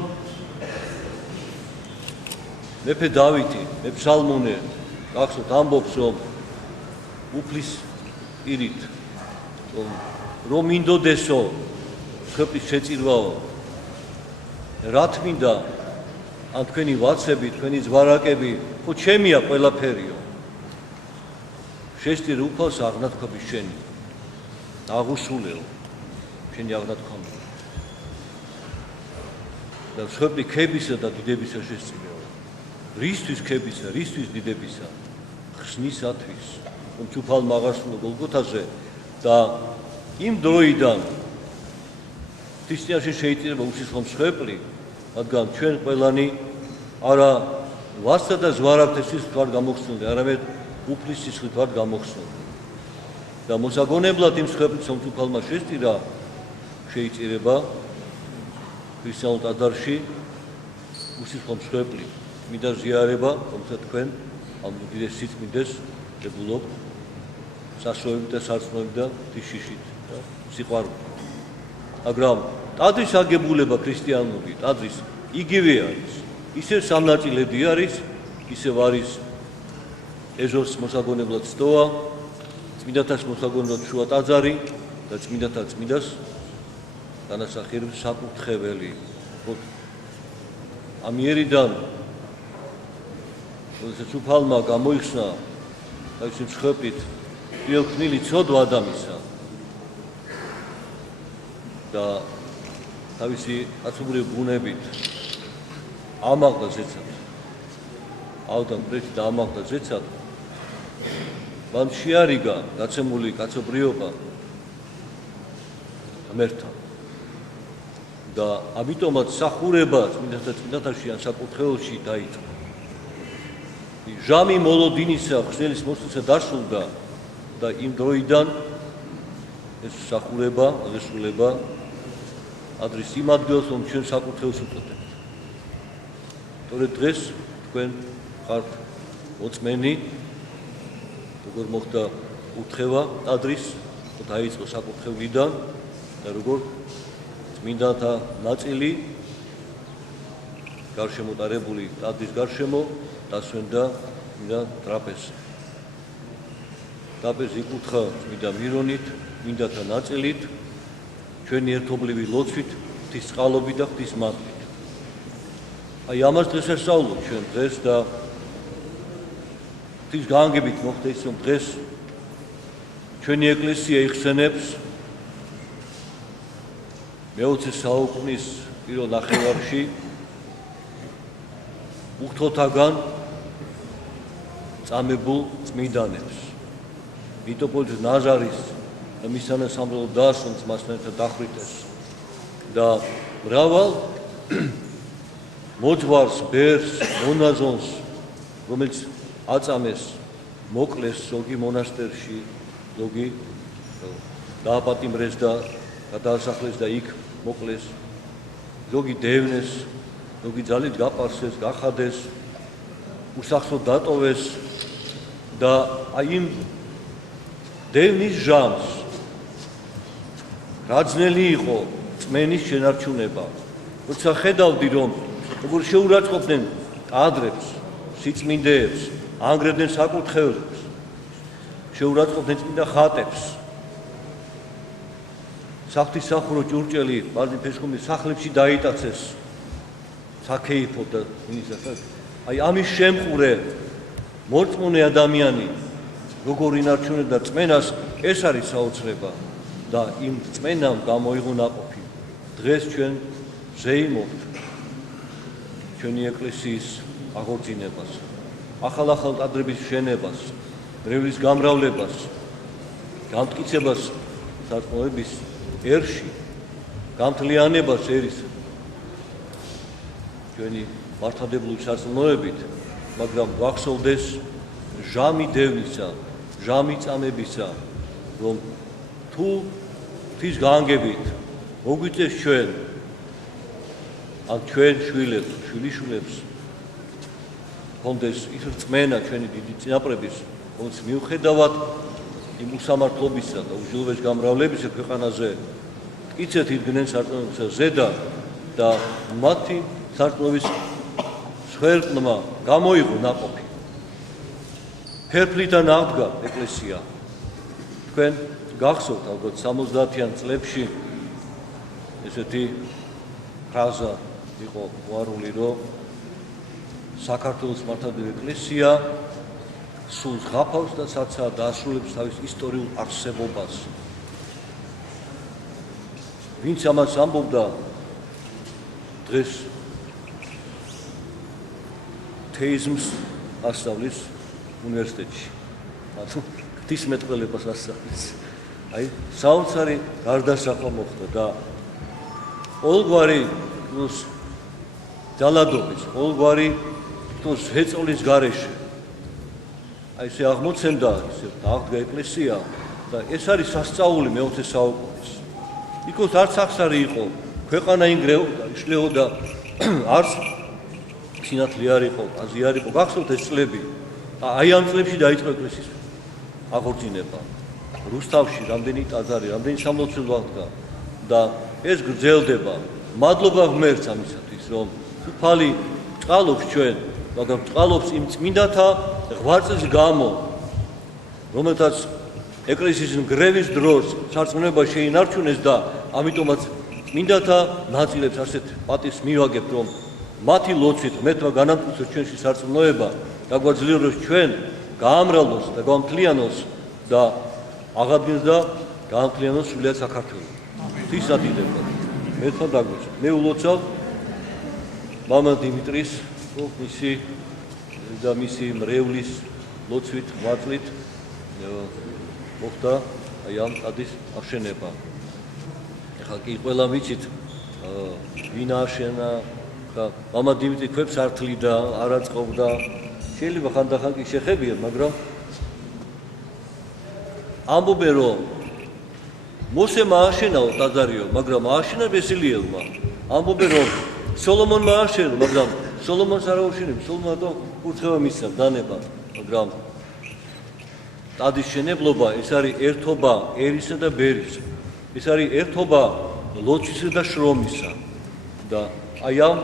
მეფე დავითი, მეფსალმუნე გახსოვთ ამბობს, რომ უფლის პირით რომ მინდოდესო მსხვერპლის შეწირვაო, რა თმინდა ან თქვენი ვაცები, თქვენი ზვარაკები, ხო ჩემია ყველაფერიო. შეშტირ უფალს აღნათქვამი შენი. აღუსულეო, შენი აღნათქვამი. და მსხვერპლი ქებისა და დიდებისა შესწირეო. რისთვის ქებისა, რისთვის დიდებისა? ხსნისათვის, რომ უფალმა აღასრულა გოლგოთაზე და იმ დროიდან ქრისტიანში შეიწირება უსისხლო მსხვერპლი, რადგან ჩვენ ყველანი არა ვასთა და ზვარაღთა სისხლით ვართ გამოხსნილი, არამედ უფლის სისხლით ვართ გამოხსნილი. და მოსაგონებლად იმ მსხვერპლს, რომ უფალმა შესწირა, შეიწირება ქრისტიანულ ტაძარში უსისხლო მსხვერპლი, წმინდა ზიარება, რომელსაც თქვენ ამ უდიდეს სიწმინდეს დებულობთ სასოებით და სარწმუნოებით და თიშიშით და სიყვარულით. მაგრამ ტაძრის აგებულება ქრისტიანული ტაძრის იგივე არის. ისევ სამნაწილედი არის, ისევ არის ეზოს მოსაგონებლად სტოა, წმინდათას მოსაგონებლად შუა ტაძარი და წმინდათა წმინდას განასახიერებს საკურთხეველი. ამიერიდან როდესაც უფალმა გამოიხსნა თავისი მსხვერპლით პირველქნილი ცოდვა ადამიანისა და თავისი კაცობრიობი ბუნებით ამაღლდა ზეცად. ავდან პრეთი და ამაღლდა ზეცად. მან შეარიგა გაცემული კაცობრიობა ღმერთთან. და ამიტომაც სახურება წმინდათა წმინდათაში ან საკურთხეველში დაიწყო. ჟამი მოლოდინისა ხსნელის მოსვლისა დასრულდა და იმ დროიდან ეს სახურება, აღესრულება ადრის იმ ადგილას, რომ ჩვენ საკურთხეველს უწოდებთ. თორე დღეს თქვენ ხართ მოწმენი, როგორ მოხდა ურთხევა ადრის, დაიწყო საკურთხევლიდან და როგორ წმინდათა ნაწილი გარშემოტარებული ტაძრის გარშემო დასვენდა წმინდა ტრაპეზი. ტრაპეზი იკუთხა წმინდა მირონით, წმინდათა ნაწილით, ჩვენი ერთობლივი ლოცვით, ღვთის წყალობით და ღვთის მადლით. აი ამას დღეს ვესწავლობთ ჩვენ დღეს და ღვთის გაანგებით მოხდა ის, რომ დღეს ჩვენი ეკლესია იხსენებს მე-20 საუკუნის პირველ ნახევარში უხთოთაგან წამებულ წმინდანებს. მიტოპოლიტ ნაზარის და მისანა სამრევლო დაასვენს მასთან ერთად დახვრიტეს და მრავალ მოძღვარს, ბერს, მონაზონს, რომელიც აწამეს, მოკლეს ზოგი მონასტერში, ზოგი დააპატიმრეს და გადაასახლეს და იქ მოკლეს, ზოგი დევნეს, ზოგი ძალით გაპარსეს, გახადეს, უსახსო დატოვეს და აი იმ დევნის ჟამს რაძნელი იყო წმენის შენარჩუნება. როცა ხედავდი, რომ როგორ შეურაცხყოფდნენ ჭადრებს, სიწმინდეებს, ანგრევდნენ საკურთხეველებს, შეურაცხყოფდნენ წმინდა ხატებს. საღვთისმსახურო ჭურჭელი მარტინ ფესხუმის სახლებში დაიტაცეს საქეიფოდ და იმისათვის. აი ამის შემყურე მორწმუნე ადამიანი როგორ ინარჩუნებდა წმენას, ეს არის საოცრება და იმ წმენამ გამოიღო ნაყოფი. დღეს ჩვენ ზეიმობთ ჩვენი ეკლესიის აღორძინებას, ახალ ტაძრების შენებას, მრევლის გამრავლებას, გამტკიცებას სარწმუნოების ერში, გამთლიანებას ერის ჩვენი მართლმადიდებლური სარწმუნოებით, მაგრამ გვახსოვდეს ჟამი დევნისა, ჟამი წამებისა, რომ თუ ღვთის განგებით მოგვიწევს ჩვენ ან ჩვენ შვილებს, შვილიშვილებს კონდეს ის რწმენა ჩვენი დიდი წინაპრების, რომელიც მიუხედავად იმ უსამართლობისა და უჯილოვეს გამრავლებისა ქვეყანაზე მტკიცედ იდგნენ სარწმუნოებისა ზედა და მათი სარწმუნოების სხერტმა გამოიღო ნაყოფი. ფერფლიდან აღდგა ეკლესია. თქვენ გახსოვთ ალბათ 70-იან წლებში ესეთი ფრაზა იყო უარული, რომ საქართველოს მართლმადიდებელი ეკლესია სულ ღაფავს და საცაა დაასრულებს თავის ისტორიულ არსებობას. ვინც ამას ამბობდა, დღეს თეიზმს ასწავლის უნივერსიტეტში. ანუ ღვთისმეტყველებას ასწავლის. აი, საოცარი გარდასახვა მოხდა და ყოველგვარი ძალადობის, ყოველგვარი ზეწოლის გარეშე აი ესე აღმოცენდა, ესე აღდგა ეკლესია და ეს არის სასწაული მე-20 საუკუნის. იქოს არც სახსარი იყო, ქვეყანა ინგრეოდა, იშლეოდა, არც სინათლე არ იყო, აზი არ იყო. გახსოვთ ეს წლები? აი ამ წლებში დაიწყო ეკლესიის აღორძინება. რუსთავში რამდენი ტაძარი, რამდენი სამლოცველო აღდგა და ეს გრძელდება. მადლობა ღმერთს ამისათვის, რომ უფალი ჭყალობს ჩვენ, მაგრამ ჭყალობს იმ წმინდათა ღვაწლის გამო, რომელთაც ეკლესიის ნგრევის დროს სარწმუნოება შეინარჩუნეს და ამიტომაც წმინდათა ნაწილებს ასეთ პატივს მივაგებთ, რომ მათი ლოცვით ღმერთმა განამტკიცოს ჩვენში სარწმუნოება, გაგვაძლიეროს ჩვენ გაამრავლოს და გამთლიანოს და აღადგინოს და გაამთლიანოს სულიად საქართველო. ღვთის ადიდება. ღმერთმა დაგვეცო. მე ულოცავ მამა დიმიტრის მისი და მისი მრევლის ლოცვით, ღვაწლით მოხდა აი ამ ტაძრის აღშენება. ეხლა კი ყველა ვიცით ვინ აშენა და მამა დიმიტრი ქვებს არ თლიდა, არ აწყობდა. შეიძლება ხანდახან კი შეხებია, მაგრამ ამბობენ რომ მოსემ ააშენაო ტაძარიო, მაგრამ ააშენა ბესილიელმა. ამბობენ რომ სოლომონმა ააშენა, მაგრამ სოლომონს არ აუშენებს, სოლომონმა კურთხევა მისცა დანება, მაგრამ ტაძრის შენებლობა ეს არის ერთობა ერისა და ბერისა. ეს არის ერთობა ლოცვისა და შრომისა. და აი ამ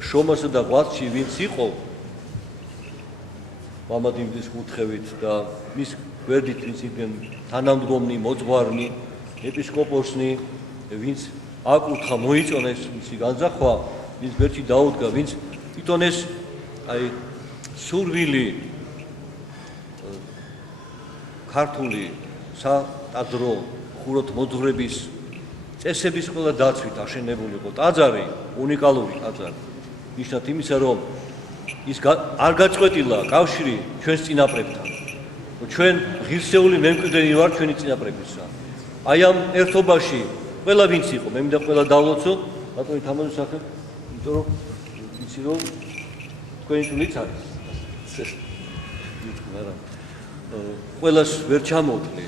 შრომასა და ღვაწლში ვინც იყო მამა დიმიტრის კურთხევით და მის გვერდით ვინც იდგნენ თანამდგომნი, მოძღვარნი, ეპისკოპოსნი, ვინც აკურთხა, მოიწონეს მისი განზრახვა, ვინც გვერდში დაუდგა, ვინც თვითონ ეს აი სურვილი ქართული სატაძრო ხუროთ მოძღვრების წესების ყველა დაცვით აშენებული იყო ტაძარი, უნიკალური ტაძარი. ნიშნად იმისა, რომ ის არ გაწყვეტილა კავშირი ჩვენს წინაპრებთან. ჩვენ ღირსეული მემკვიდრენი ვართ ჩვენი წინაპრებისა. აი ამ ერთობაში ყველა ვინც იყო, მე მინდა ყველა დავლოცო, ბატონი თამაზის სახე, იმიტომ რომ ვიცი რომ თქვენი შვილიც არის. ყველას ვერ ჩამოვთვლი.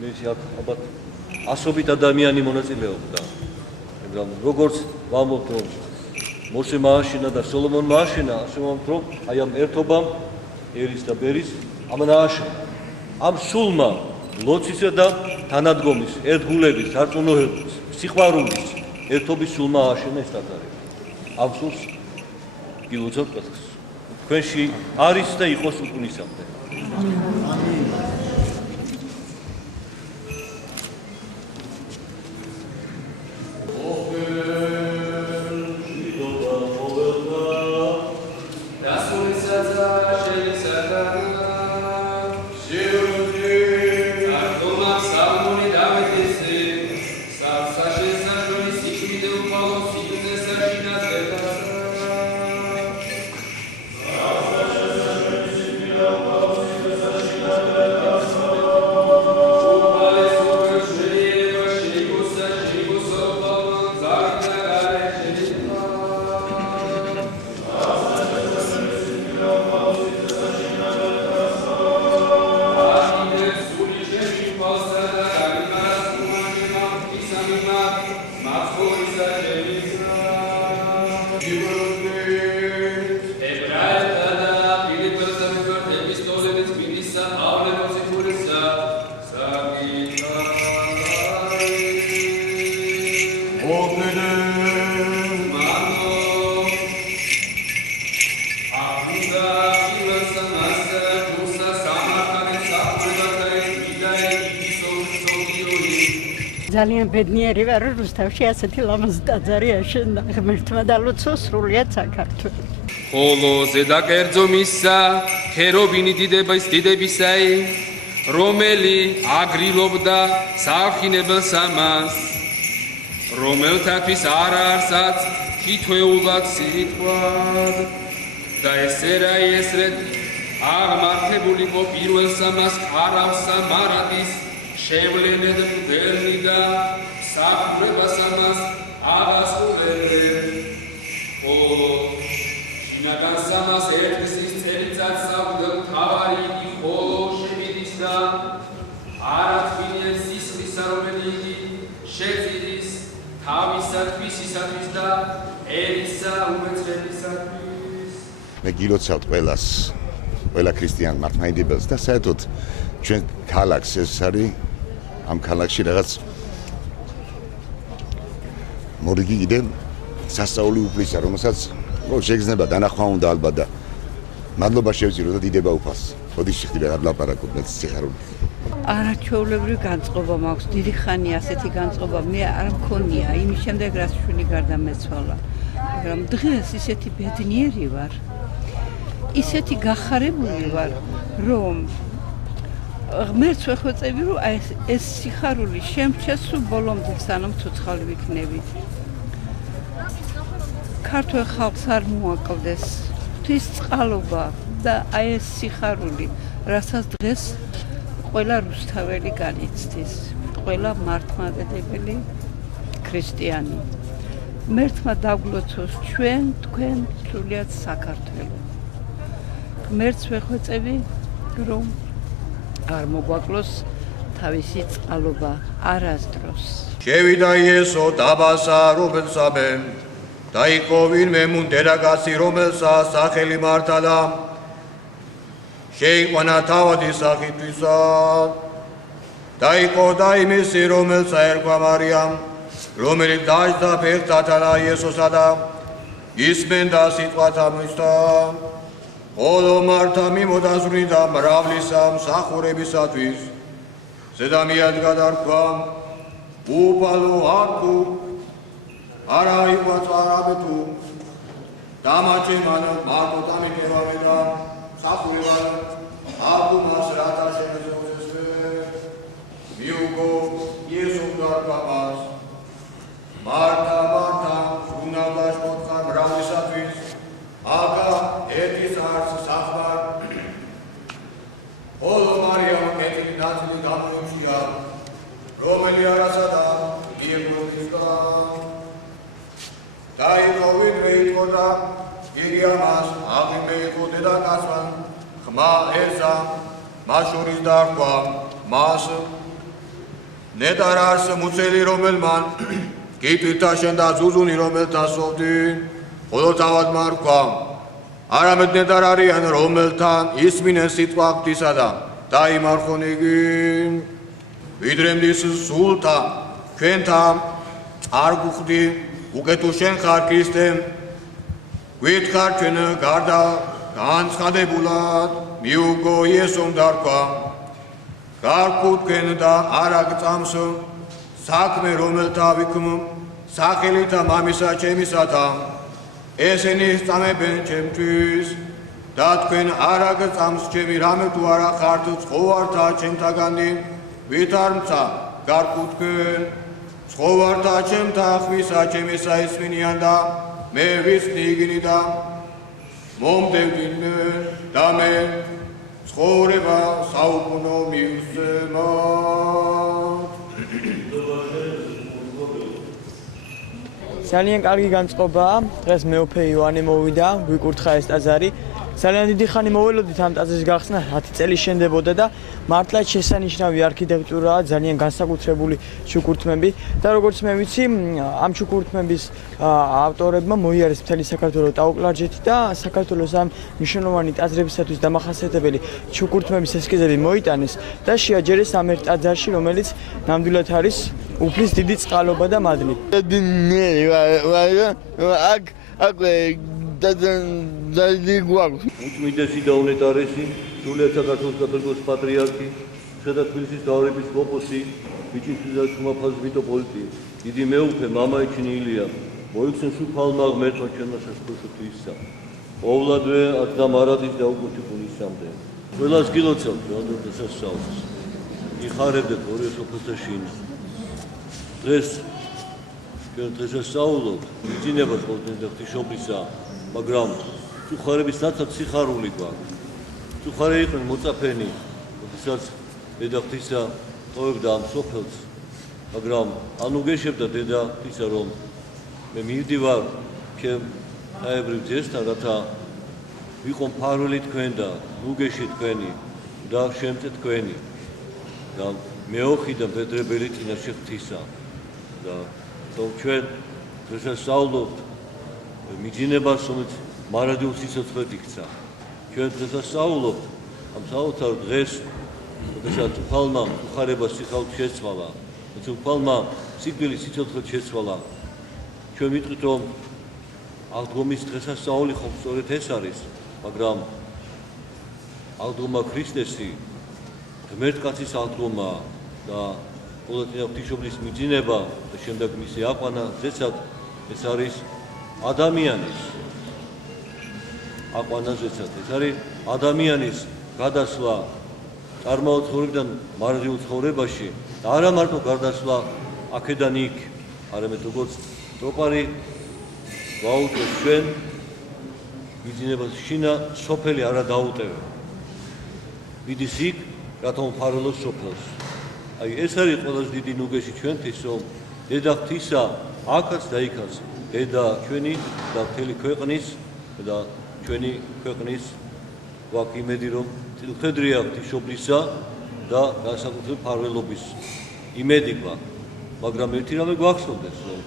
მე აქ ალბათ ასობით ადამიანი მონაწილეობდა. მაგრამ როგორც ვამბობთ რომ მოსე მააშენა და სოლომონ მააშენა, ასე ვამბობთ რომ აი ამ ერთობამ ერის და ბერის ამნააშენა. ამ სულმა ლოცვისა და თანადგომის, ერთგულების, სარწმუნოების, სიყვარულის ერთობის სულმა ააშენა ეს ტაძარი. ამ სულს გილოცავთ პასუხს. თქვენში არის და იყოს უკუნისამდე. ძალიან ბედნიერი ვარ, რომ რუსთავში ასეთი ლამაზი ტაძარი აშენდა. ღმერთმა დალოცო სრულიად საქართველო. ხოლო ზედაკერძო მისსა, ხერობინი დიდებისაი, რომელი აგრილობდა საახინებელს ამას, რომელთათვის არ არსად თითოეულად სიტყვად და ესერა ესრეთ აღმართებულიყო პირველ სამას ყარავსა მარადის შევლენედ მდელნი და საფრებას ამას აღასრულებდნენ. ხოლო შინაგან სამას ერთგზის წელიწად საუდა მთავარი იგი ხოლო შევიდის და არათმინეს სისხლისა, რომელი იგი შეწირის თავისათვის ისათვის და ერისა უმეცრებისათვის. მე გილოცავთ ყველა ქრისტიან მართლმადიდებელს და საერთოდ ჩვენ ქალაქს ეს არის ამ ქალაქში რაღაც მორიგი კიდე სასწაული უფლისა, რომელსაც შეგრძნება დანახვა უნდა ალბათ და მადლობა შევწირო და დიდება უფალს. ოდის შეხდიდა ლაპარაკობ მეც სიხარული. არაჩვეულებრივი განწყობა მაქვს, დიდი ხანი ასეთი განწყობა მე არ მქონია, იმის შემდეგ რაც შვილი გარდა მეცვალა. მაგრამ დღეს ისეთი ბედნიერი ვარ, ისეთი გახარებული ვარ, რომ ღმერთს ვეხვეწები, რომ ეს სიხარული შემჩეს სულ ბოლომდე, სანამ ცოცხალი ვიქნებით. ქართველ ხალხს არ მოაკლდეს ღვთისწყალობა და აი ეს სიხარული, რასაც დღეს ყველა რუსთაველი განიცდის, ყველა მართლმადიდებელი ქრისტიანი. ღმერთმა დაგლოცოს თქვენ სრულიად საქართველო. ღმერთს ვეხვეწები, რომ არ მოგვაკლოს თავისი წყალობა არასდროს. შევიდა იესო დაბასა, რომელსამე დაიყო ვინმე მუნდერაგასი, რომელსა სახელი მართა და შეიყვანა თავადი სახითვისა. დაიყო და იმისი, რომელსა ერქვა მარიამ, რომელიც დაჯდა ფეხთათა და იესოსა და ისმენდა სიტყვათა მისთა. ხოლო მართა მიმოდაზვრიდა მრავლისა მსახურებისათვის. ზედა მიადგა და რქვა, უფალო აკუ, არა იყვაწარაბე თუ, დამაჩემან მარტო დამიკევავე და მსახურებან აკუ მას რათა შემეძროხესვე. მიუგო იესო დარქვა მას. მართა უნავდა შოთხა მრავლისათვის. აკა ერთის არს სახბარ. ხოლო მარიამ კეთილი ნაწილი გამოუჩია, რომელი არასადა მიეგვეფრისდა. დაიყო ვინმე იტყოდა, იგი ამას აღიმე იყო დედაკაცმან, ხმა ეზა, მას შორის დარქვა, მას ნეტარ არს მუცელი, რომელმან კითილთა შენდა ზუზუნი, რომელთა სოფდი. ხოლო თავად მარქვა, არამედ ნეტარ არიან, რომელთან ისმინენ სიტყვა ღვთისა და დაიმარხონ იგი. ვიდრე მდის სულთა, ჩვენთან არ გუხდი, უკეთო შენ ხარ ქრისტე, გვითხარ ჩვენ გარდა განცხადებულად მიუგო იესომ დარქვა გარკვევ თქვენ და არ აგწამს საქმე რომელთა ვიქმ სახელითა მამისა ჩემისათა ესენი სწამებენ ჩემთვის და თქვენ არ აგწამს ჩემი რამე თუ არა ხართ ცხოვართა ჩემთაგანი ვითარმცა გარკვევ თქვენ ცხოვართა ჩემთა ხვისა ჩემისა ისმინიან და მე ვისნი იგინი და მომდევდნენ და მე ცხოვრება საუკუნო მივსემოთ. ძალიან კარგი განწყობაა. დღეს მეუფე იოანე მოვიდა, გვიკურთხა ეს ტაძარი. ძალიან დიდი ხანი მოველოდით ამ ტაძრის გახსნა 10 წელი შენდებოდა და მართლაც შესანიშნავი არქიტექტურაა, ძალიან განსაკუთრებული ჩუქურთმები და როგორც მე ვიცი, ამ ჩუქურთმების ავტორებმა მოიარეს მთელი საქართველო ტაუკლარჯეთი და საქართველოს ამ მნიშვნელოვანი ტაძრებისათვის დამახასიათებელი ჩუქურთმების ესკიზები მოიტანეს და შეაჯერეს ამ ერთ ტაძარში, რომელიც ნამდვილად არის უფლის დიდი წყალობა და მადლი. უწმიდესი და უნეტარესი სრულიად საქართველოს კათოლიკოს პატრიარქი და თბილისის მთავარეპისკოპოსი ვიჩისლავ შუმაფაზის მიტროპოლიტი დიდი მეუფე მამაიჩინი ილია მოიქცენ სუფალმა ღმერთმა ჩვენმა სასწაულს ღვთისა ყოვლადვე ათდა მარადის და უკუთიფულისამდე ყველას გილოცავთ რადო სასწაულს იხარებდეთ ორი სოფელთა შინ დღეს დღესასწაულობთ მიძინებას ყოველდღიურ და ღვთისმშობლისა მაგრამ წუხარების ნაცად სიხარული გვაქვს. წუხარე იყვნენ მოწაფენი, როდესაც დედა ღვთისა ტოვებდა ამ სოფელს, მაგრამ ანუ გეშებდა დედა ღვთისა რომ მე მივდივარ ჩემ აებრივ ძესთან, რათა ვიყო მფარველი თქვენ და ნუგეში თქვენი და შემწე თქვენი და მეოხი და მდედრებელი წინაშე ღვთისა და რომ ჩვენ დღესასწაულობთ მიძინებას, რომელიც მარადიულ სიცოცხლედ იქცა. ჩვენ დღესასწაულობთ ამ საოცარ დღეს, როდესაც უფალმა უხარებას სიხალთ შეცვალა, როდესაც უფალმა სიკვდილის სიცოცხლედ შეცვალა. ჩვენ ვიტყვით, რომ აღდგომის დღესასწაული ხო სწორედ ეს არის, მაგრამ აღდგომა ქრისტესი ღმერთკაცის აღდგომაა და ყოველდღიურ ღვთისმშობლის მიძინება და შემდეგ მისი აყვანა, ზეცად ეს არის ადამიანის აყვანაზეცად ეს არის ადამიანის გადასვლა წარმაულ ცხოვრებიდან მარადიულ ცხოვრებაში და არა მარტო გარდასვლა აქედან იქ, არამედ როგორც ტროპარი ვაუწყოს ჩვენ მიძინებას შინა სოფელი არა დაუტევე. მიდის იქ, რათა უმფარველოს სოფელს. აი ეს არის ყველაზე დიდი ნუგეში ჩვენთვის, რომ დედა ღვთისა აქაც და იქაც დედა ჩვენი და მთელი ქვეყნის და ჩვენი ქვეყნის გვაქვს იმედი რომ წილხედრია ღვთისმშობლისა და განსაკუთრებით მფარველობის იმედი გვაქვს მაგრამ ერთი რამე გვახსოვდეს რომ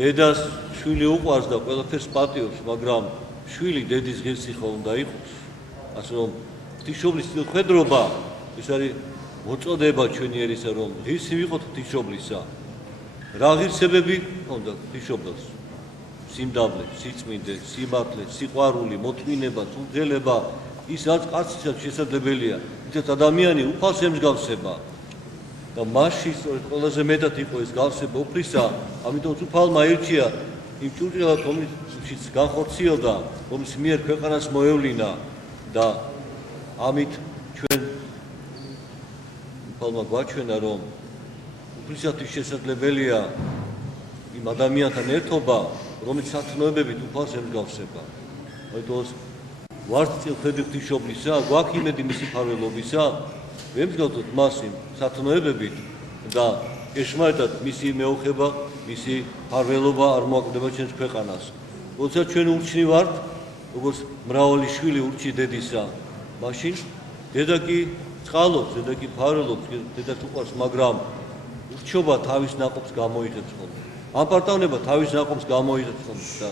დედას შვილი უყვარს და ყველაფერს პატიობს მაგრამ შვილი დედის ღირსი ხო უნდა იყოს ასე რომ ღვთისმშობლის წილხედრობა ეს არის მოწოდება ჩვენი ერისა რომ ღირსი ვიყოთ ღვთისმშობლისა რა ღირსებები ჰქონდა ღვთისმშობელს სიმდაბლე, სიწმინდე, სიმართლე, სიყვარული, მოთმინება, სულძელება ის რაც კაცისათვის შესაძლებელია ისეთ ადამიანი უფალს ემსგავსება და მასში ყველაზე მეტად იყო ეს გავსება უფლისა ამიტომ უფალმა ირჩია იმ ჭურჭელად რომელშიც განხორციელდა რომლის მიერ ქვეყანას მოევლინა და ამით ჩვენ უფალმა გვაჩვენა რომ უფლისათვის შესაძლებელია იმ ადამიანთან ერთობა რომელიც სათნოებებით უფალს ემსგავსება. მოიტოვოს ვართ წილხედი ღვთისმშობლისა, გვაქვს იმედი მისი მფარველობისა, ვემსგავსოთ მას იმ სათნოებებით და ერთმანეთად მისი მეუხება, მისი მფარველობა არ მოაკვდება ჩვენს ქვეყანას. როდესაც ჩვენ ურჩნი ვართ, როგორც მრავალი შვილი ურჩი დედისა, მაშინ დედა კი წყალობს, დედა კი მფარველობს, დედა უყვარს, მაგრამ ურჩობა თავის ნაყოფს გამოიღებს ხოლმე. ამ პარტავნება თავის ნაყოფს გამოიღებს ხოლმე და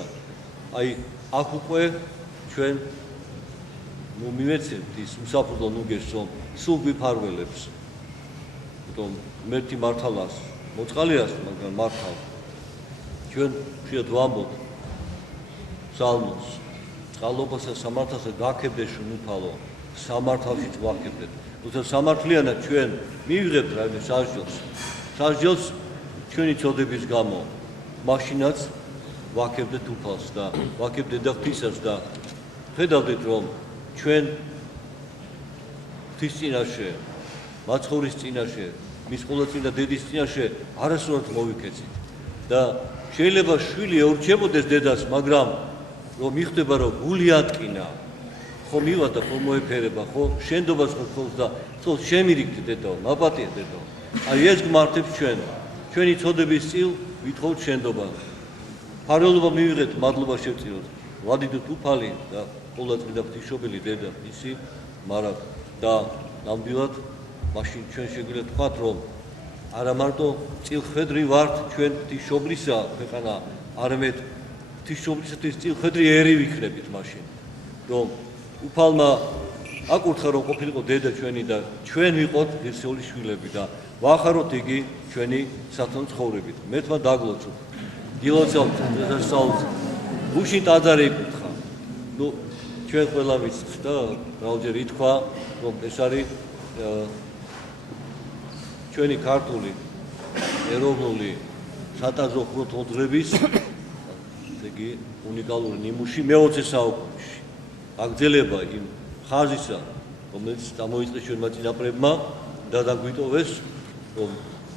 აი აქ უკვე ჩვენ მივეცებთ ის უსაფრთხო ნუგეშს რომ სულ გვიფარველებს რომ მერტი მართალას მოწყალიას მაგრამ მართალ ჩვენ შეიძლება ვამბობთ ფსალმოს წყალობასა სამართალსა გაქებდე შუნუფალო სამართალშიც ვაქებდეთ თუმცა სამართლიანად ჩვენ მივიღებთ რაიმე სასჯელს ჩვენი წოდების გამო მაშინაც ვაქებდეთ უფალს და ვაქებდეთ და ღვთისას და ხედავდით რომ ჩვენ ღვთის წინაშე მაცხოვრის წინაშე მის ყოვლადწმინდა დედის წინაშე არასდროს მოვიქეცით და შეიძლება შვილი ეურჩებოდეს დედას მაგრამ რომ მიხდება რომ გული ატკინა ხო მივადა ხო მოეფერება ხო შენდობას ხო თხოვს და თქო შემირიგდ დედაო მაპატია დედაო აი ეს გმართებს ჩვენი წოდების წილ ვითხოვთ შენდობა ფარველობა მივიღეთ მადლობა შევწიროთ ვადიდოთ უფალი და ყოვლადწმინდა ღვთისმშობელი დედა ისი მაგრამ და ნამდვილად მაშინ ჩვენ შეგვიძლია თქვათ რომ არა მარტო წილხედრი ვართ ჩვენ ღვთისმშობლისა ქვეყანა არამედ ღვთისმშობლისათვის წილხედრი ერი ვიქნებით მაშინ რომ უფალმა აკურთხა რომ ყოფილიყო დედა ჩვენი და ჩვენ ვიყოთ ღირსეული შვილები და ვახაროთ იგი ჩვენი სათნო ცხოვრებით მეთმა დაგლოცოთ დილოცავთ დასავლთ გუშინ ტაძარი იკურთხა ნუ ჩვენ ყველა ვიცით და რაოდენჯერ ითქვა რომ ეს არის ჩვენი ქართული ეროვნული სატაძრო ხუროთმოძღვრების იგი უნიკალური ნიმუში მე-20 საუკუნეში აგრძელება იმ ხაზისა რომელიც გამოიწყეს ჩვენმა წინაპრებმა და დაგვიტოვეს რომ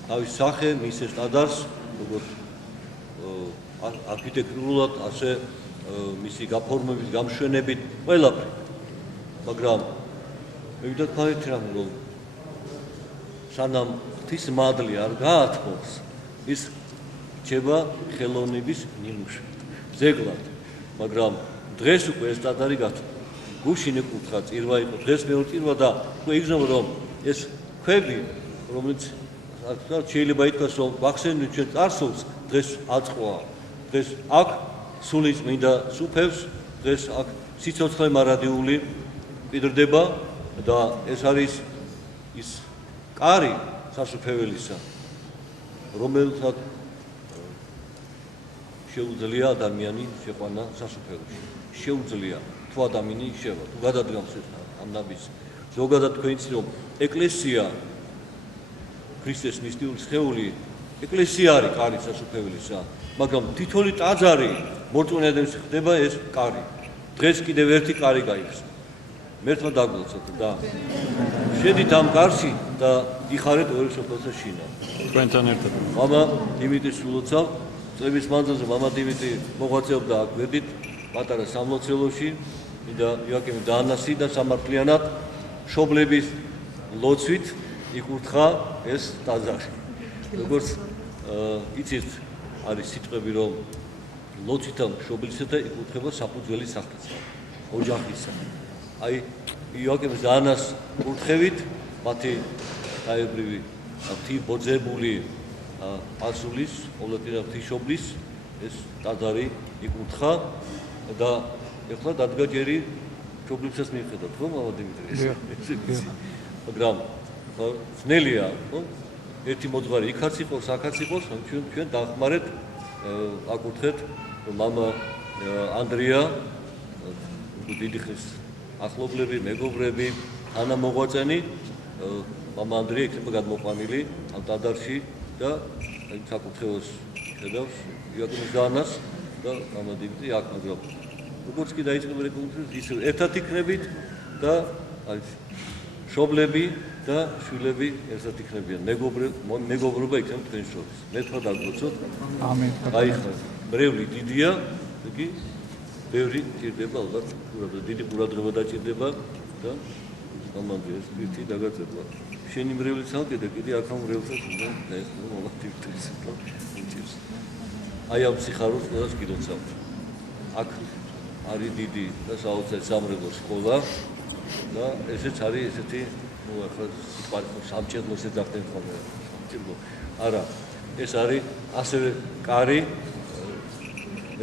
თავის სახე მისეს ტაძარს როგორც არქიტექტურულად ასე მისი გაფორმებით გამშვენებით ყველაფერი მაგრამ მე ვიტყვი თქვენ რამ რომ სანამ ღვთის მადლი არ გაათმობს ის რჩება ხელოვნების ნიმუში ზეგლად მაგრამ დღეს უკვე ეს ტაძარი გათმო გუშინ ეკურთხა წირვა იყო დღეს მეორე წირვა და უკვე იგრძნობა რომ ეს ქვები რომელიც შეიძლება ითქვას რომ ვახსენებთ ჩვენ წარსულს დღეს აწყვა დღეს აქ სული წმინდა სუფევს დღეს აქ სიცოცხლე მარადიული ყიდრდება და ეს არის ის კარი სასუფეველისა რომელსაც შეუძლია ადამიანი შეყვანა სასუფეველში შეუძლია თუ ადამიანი შევა თუ გადადგამს ამ ნაბიჯს ზოგადად თქვენ იცით რომ ეკლესია ქრისტეს მისტიური სხეული ეკლესია არის კარი სასუფეველისა მაგრამ თითოეული ტაძარი მორწმუნეებს ხდება ეს კარი დღეს კიდევ ერთი კარი გაიხსნა მერთმა დაგლოცოთ და შედით ამ კარში და იხარეთ ორი სოფელსა შინა თქვენთან ერთად მამა დიმიტრი სულოცავ წლების მანძილზე მამა დიმიტრი მოღვაწეობდა აქ გვერდით პატარა სამლოცველოში და იოაკიმ დაანასი და სამართლიანად მშობლების ლოცვით იკურთხა ეს ტაძარი როგორც იცით არის სიტყვები რომ ლოცვითა მშობლისა და იკურთხება საფუძველი სახლის ოჯახისა აი იოაკიმ დაანას კურთხევით მათი დაებრივი მათი ბოძებული ასულის ყოვლადწმინდა ღვთისმშობლის ეს ტაძარი იკურთხა და ეხლა დადგა ჯერი მშობლებსაც მიხედავთ ხო მამა დიმიტრი მაგრამ ძნელია ხო ერთი მოძღვარი იქაც იყოს აქაც იყოს ჩვენ დახმარეთ აკურთხეთ მამა ანდრია დიდი ხნის ახლობლები მეგობრები თანამოღვაწენი მამა ანდრია იქნება გადმოყვანილი ამ ტაძარში და საკურთხეველს ხედავს იაკობის დანას და მამა დიმიტრი აქ მაგრამ როგორც კი დაიწყება რეკონსტრუქცია ისე ერთად იქნებით და აი მშობლები და შვილები ერთად იქნებიან მეგობრობა იქნება თქვენ შორის მე თქვა დაგლოცოთ ამენ აი ხა მრევლი დიდია იგი ბევრი ჭირდება ალბათ დიდი ყურადღება დაჭირდება და გამანდრეს პირთი დაგაწება შენი მრევლიც ალკე და კიდე აქ ამ მრევლსაც უნდა ეს მომატივდეს ինչის აი ამ სიხაროს ყველას გილოცავ აქ არის დიდი და საოცარი სამრევლო სკოლა და ესეც არის ესეთი ну ახლა სიტყვაო სამჭედლოს ეძახდნენ ხოლმე სამჭედლო არა ეს არის ასევე კარი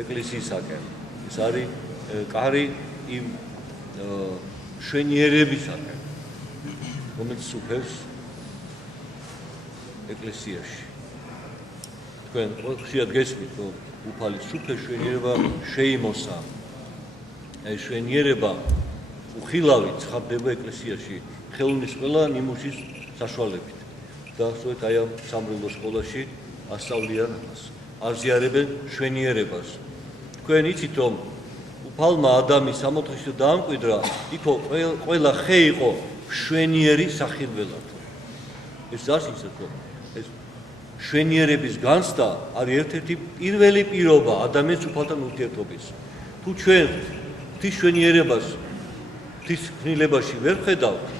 ეკლესიისაკენ ეს არის კარი იმ შვენიერებისაკენ რომელიც სუფევს ეკლესიაში თქვენ ხშირად გესმით რომ უფალი სუფევს შვენიერება შეიმოსა აი შვენიერება უხილავი ცხადდება ეკლესიაში ხელოვნის ყველა ნიმუშის საშუალებით და სწორედ აი ამ სამრევლო სკოლაში ასწავლიან ამას აზიარებენ შვენიერებას თქვენ იცით რომ უფალმა ადამის სამოთხეში დაამკვიდრა იქო ყველა ხე იყო შვენიერი სახილველად ეს ასიცეთ რომ ეს შვენიერების განცდა არის ერთ-ერთი პირველი პირობა ადამიანის უფალთან ურთიერთობის თუ ჩვენ ღვთის შვენიერებას ღვთის ქმნილებაში ვერ ხედავთ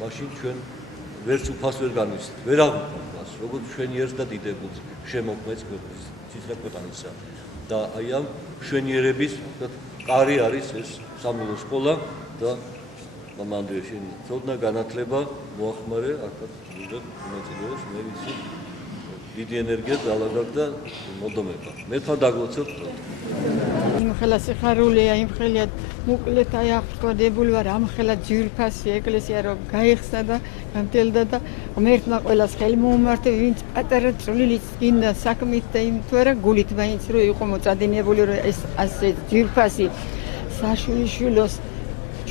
მაშინ ჩვენ ვერც უფალს ვერ განვიცდით ვერ აღვიქვამთ მას როგორც შვენიერს და დიდებულს შემოქმედს ქვეყნის ციცრა ქვეყანისა და აი ამ შვენიერების კარი არის ეს სამრევლო სკოლა და მამა ანდრია შენი ცოდნა განათლება მოახმარე აქაც ვიდოდ უმეწილებს მე ვიცი დიდი ენერგია ძალადაგდა მოდომება მე თან დაგვოცებ იმ ხელა სიხარულია იმ ხელა მოკლედ აი აღკვადებული ვარ ამ ხელა ძვირფასი ეკლესია რომ გაიხსნა და გამთელდა და ღმერთმა ყველას ხელი მოუმართე ვინც პატარა წვლილიც გინდა საქმით და იმ თუ არა გულით მაინც რომ იყო მოწადინებული რომ ეს ასე ძვირფასი საშვილიშვილოს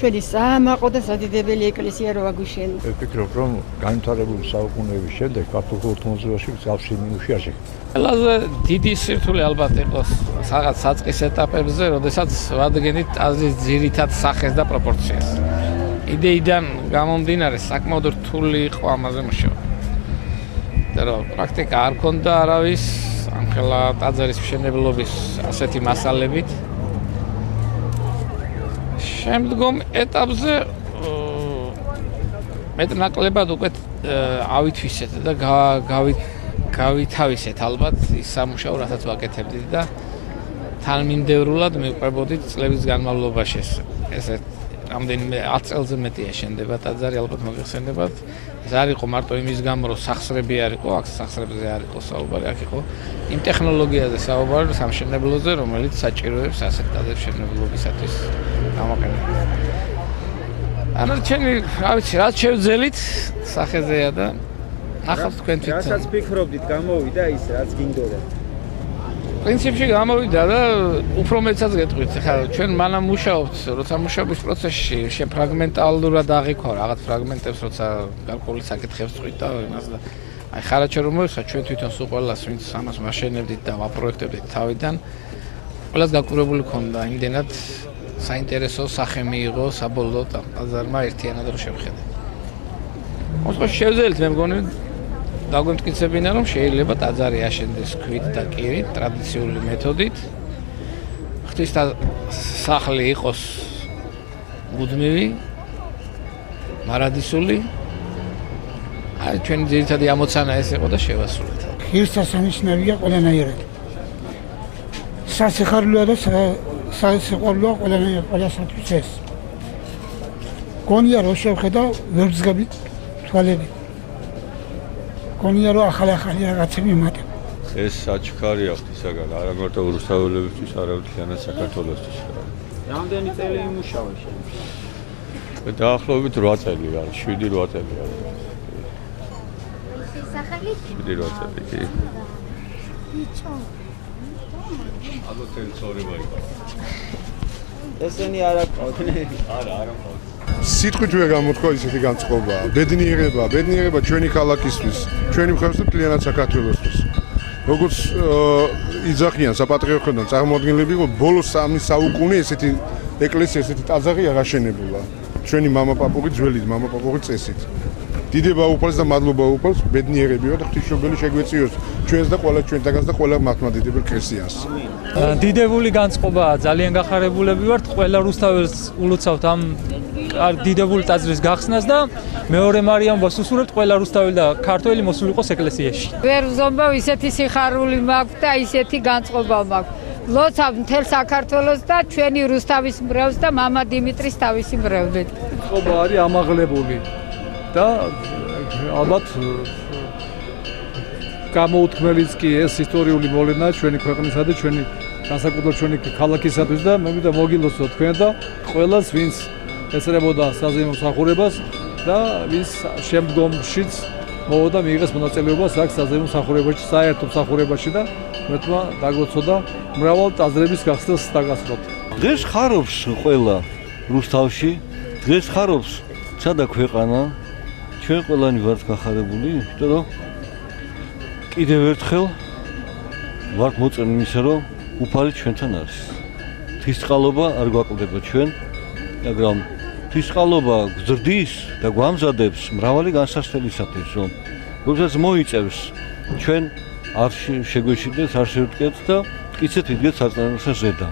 ჩვენი საამაყო და სადიდებელი ეკლესია რო აგვიშენდა. ვფიქრობ, რომ განვითარებული საუკუნეების შემდეგ ქართულ ხუროთმოძღვარში მსგავსი ნიმუში არ შექმნა. ყველაზე დიდი სირთულე ალბათ იყოს რაღაც საწყის ეტაპებზე, როდესაც ვადგენით ტაძრის ძირითად სახეს და პროპორციას. იდეიდან გამომდინარე საკმაოდ რთული იყო ამაზე მუშაობა. და რომ პრაქტიკა არ ქონდა არავის ამხელა ტაძრის მშენებლობის ასეთი მასალებით შემდგომ ეტაპზე მეტნაკლებად უკვე ავითვისეთ და გავითავისეთ ალბათ ის სამუშაო, რასაც ვაკეთებდით და თანმიმდევრულად მივყვებოდით წლების განმავლობაში ესე რამდენიმე 10 წელზე მეტია შენდება ტაძარი ალბათ მოგეხსენებათ. ეს არ იყო მარტო იმის გამო, რომ სახსრები არ იყო, აქ სახსრებზე არ იყო საუბარი, აქ იყო იმ ტექნოლოგიაზე საუბარი, სამშენებლოზე, რომელიც საჭიროებს ასეთ ტაძრის მშენებლობისათვის გამოყენება. ანუ ჩემი, რა ვიცი, რაც შევძელით სახეზეა და ნახავთ თქვენ თვითონ. რასაც ფიქრობდით, გამოვიდა ის, რაც გინდოდა. პრინციპში გამოვიდა და უფრო მეცაც გეტყვით. ხა ჩვენ მანამ მუშაობთ, როცა მუშაობის პროცესში შეფრაგმენტალურად აღიქვა რაღაც ფრაგმენტებს, როცა გარკვეული საკითხებს წვით და იმას და აი ხარაჩო რომ მოიხსნა ჩვენ თვითონ სულ ყველას ვინც ამას მაშენებდით და ვაპროექტებდით თავიდან ყველას გაკურებული ქონდა იმდენად საინტერესო სახე მიიღო საბოლოოდ ტაძარმა ერთიანად რო შევხედე. მოსყო შევძელით მე მგონი დაგვემტკიცებინა რომ შეიძლება ტაძარი აშენდეს ქვით და კირით ტრადიციული მეთოდით. ღვთის სახლი იყოს მუდმივი, მარადისული. აი ჩვენი ძირითადი ამოცანა ეს იყო და შევასრულეთ. ღირსშესანიშნავია ყველანაირად. სასიხარლოა და სასიყვარულოა ყველანაირად ყველასათვის ეს. გონია რომ შევხედა ვერცგები თვალები. გონია რომ ახალი რაღაცები იმატება. ეს საჩქარია ღვთისაგან, არა მარტო რუსთაველებისთვის, არამედ მთლიანად საქართველოსთვის. რამდენი წელი იმუშავა შენ? დაახლოებით 8 წელი არის, 7-8 წელი არის. სახელი? 7-8 წელი კი. ალბათ თელწორება იყო. ესენი არა ყავდნენ. არა მყავთ. სიტყვით ვერ გამოთქვა ისეთი განწყობა. ბედნიერება ჩვენი ქალაქისთვის, ჩვენი მხარეს და მთლიანად საქართველოსთვის. როგორც იძახიან საპატრიარქოდან წარმოადგენლები, რომ ბოლო 3 საუკუნე ესეთი ეკლესია, ესეთი ტაძარი არ აშენებულა. ჩვენი მამაპაპური ძველი მამაპაპური წესით. დიდება უფალს და მადლობა უფალს, ბედნიერებიო და ღვთისმშობელი შეგვეციოს ჩვენს და ყველა ჩვენთაგანს და ყველა მართლმადიდებელ ქრისტიანს. დიდებული განწყობაა, ძალიან გახარებულები ვართ, ყველა რუსთაველს ულოცავთ ამ დიდებული ტაძრის გახსნას და მეორე მარიამობას უსურვებთ ყველა რუსთაველი და ქართველი მოსულიყოს ეკლესიაში. ვერ ვზომბავ ისეთი სიხარული მაქვს და ისეთი განწყობა მაქვს. ლოცავ მთელ საქართველოს და ჩვენი რუსთავის მრევლს და მამა დიმიტრის თავისი მრევლით. განწყობა არის ამაღლებული და ალბათ გამოუთქმელიც კი ეს ისტორიული მოვლენა ჩვენი ქვეყნისა და ჩვენი განსაკუთრებით ჩვენი ქალაქისათვის და მე მინდა მოგილოცო თქვენ და ყველას ვინც ესწრებოდა საზეიმო მსახურებას და ვის შემდგომშიც მოვოდა მიიღეს მონაწილეობას აქ საზეიმო მსახურებაში, საერთო მსახურებაში და მეთქმა დაგვეცოდა მრავალ ტაძრების გახსნას დაგასწროთ. დღეს ხარობს ყველა რუსთავში, დღეს ხარობს სადა ქვეყანა, ჩვენ ყველანი ვართ გახარებული, იმიტომ რომ კიდევ ერთხელ ვართ მოწმე იმისა, რომ უფალი ჩვენთან არის. ღვთისწყალობა არ გვაკლდება ჩვენ, მაგრამ ღვთისწყალობა გზრდის და გვამზადებს მრავალი განსასწრებისათვის, რომ როდესაც მოიწევს ჩვენ არ შეგვეშინდეს, არ შევტკეთ და მტკიცეთ ვიდგეთ საწნახელსა ზედა.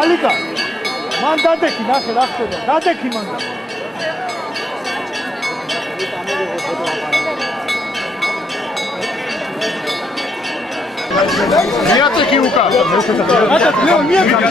ალიკა მან დადექი ნახე რა ხდება დადექი მან მიაწექი უკა ლეო მიაწექი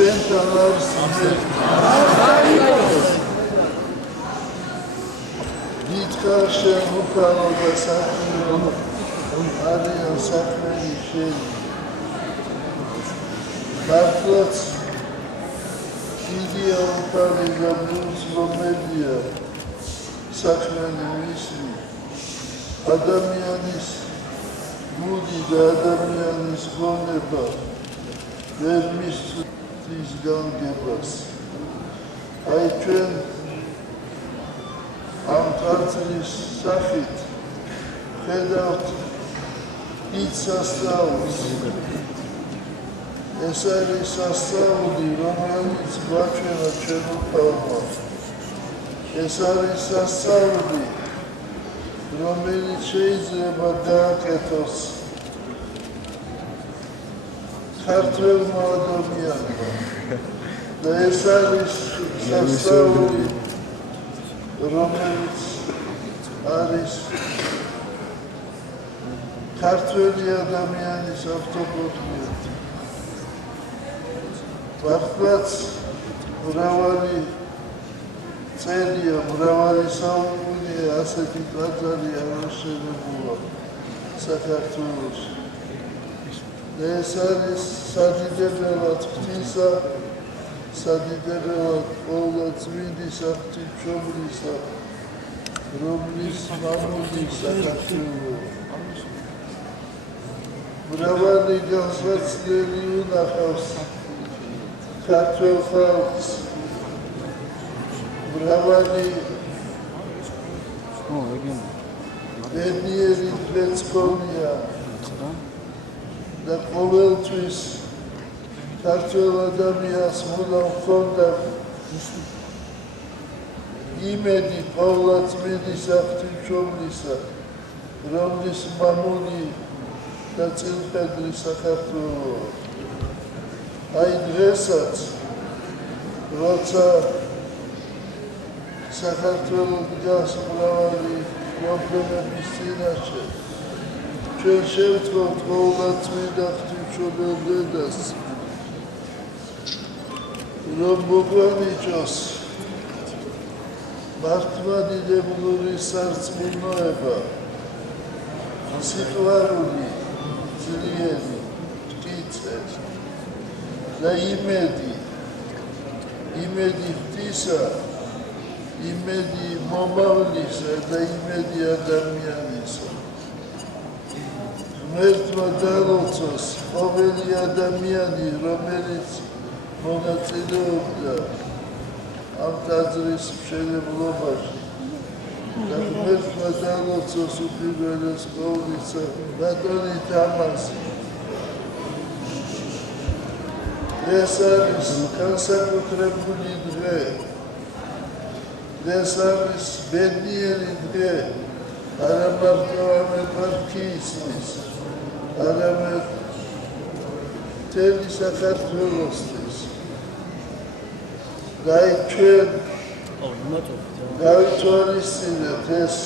ჩვენთან არის დიდხარ შენ უფალობა საქმე არიან საქმენი შენი მართლაც დიდია უფალი და მუსლიმებია საქმენი მისი ადამიანის გული და ადამიანის გონება ვერ მისცდის განგებას აი ჩვენ ამ თვალწრის სახით ხედავთ დიდ სასწაულს ეს არის სასწაული რომელიც გვაჩვენა ჩვენ უფალმა ეს არის სასწაული რომელიც შეიძლება გააკეთოს ქართველმა ადამიანმა და ეს არის სასწაული რომელიც არის ქართველი ადამიანის ავტოპროტკოლით მართლაც მრავალი წელია მრავალი საუკუნეა ასეთი ტაძარი არ შეღებულა საქართველოში ეს არის სადიდებელად ღვთისა სადიდებელად ყოვლადწმინდის ღვთისმშობლისა რომლის მამული საქართველო მრავალი განსაცდელი უნახავს ქართველ ხალხს მრავალი ბედნიერი დღეც ჰქონია და ყოველთვის ქართველ ადამიანს უნდა ჰქონდა იმედი ყოვლადწმინდის ღვთისმშობლისა რომლის მამული და წილხედრი საქართველოა აი დღესაც როცა საქართველოს დგას მრავალი პრობლემების წინაშე ჩვენ შევთხოვთ ყოვლადწმინდა ღვთისმშობელ დედას რომ მოგვანიჭოს მართლმადიდებლური სარწმუნოება სიყვარული ძლიერი მტკიცე და იმედი ღვთისა იმედი მომავლისა და იმედი ადამიანისა ღმერთმა დალოცოს ყოველი ადამიანი რომელიც მონაწილეობდა ამ ტაძრის მშენებლობაში და ღმერთმა დალოცოს უპირველეს ყოვლისა ბატონი თამასი ეს არის განსაკუთრებული დღე ეს არის ბედნიერი დღე არა მარტო ამ ეპარქიისთვის არამედ მთელი საქართველოსთვის და ჩვენ გავითვალისწინეთ ეს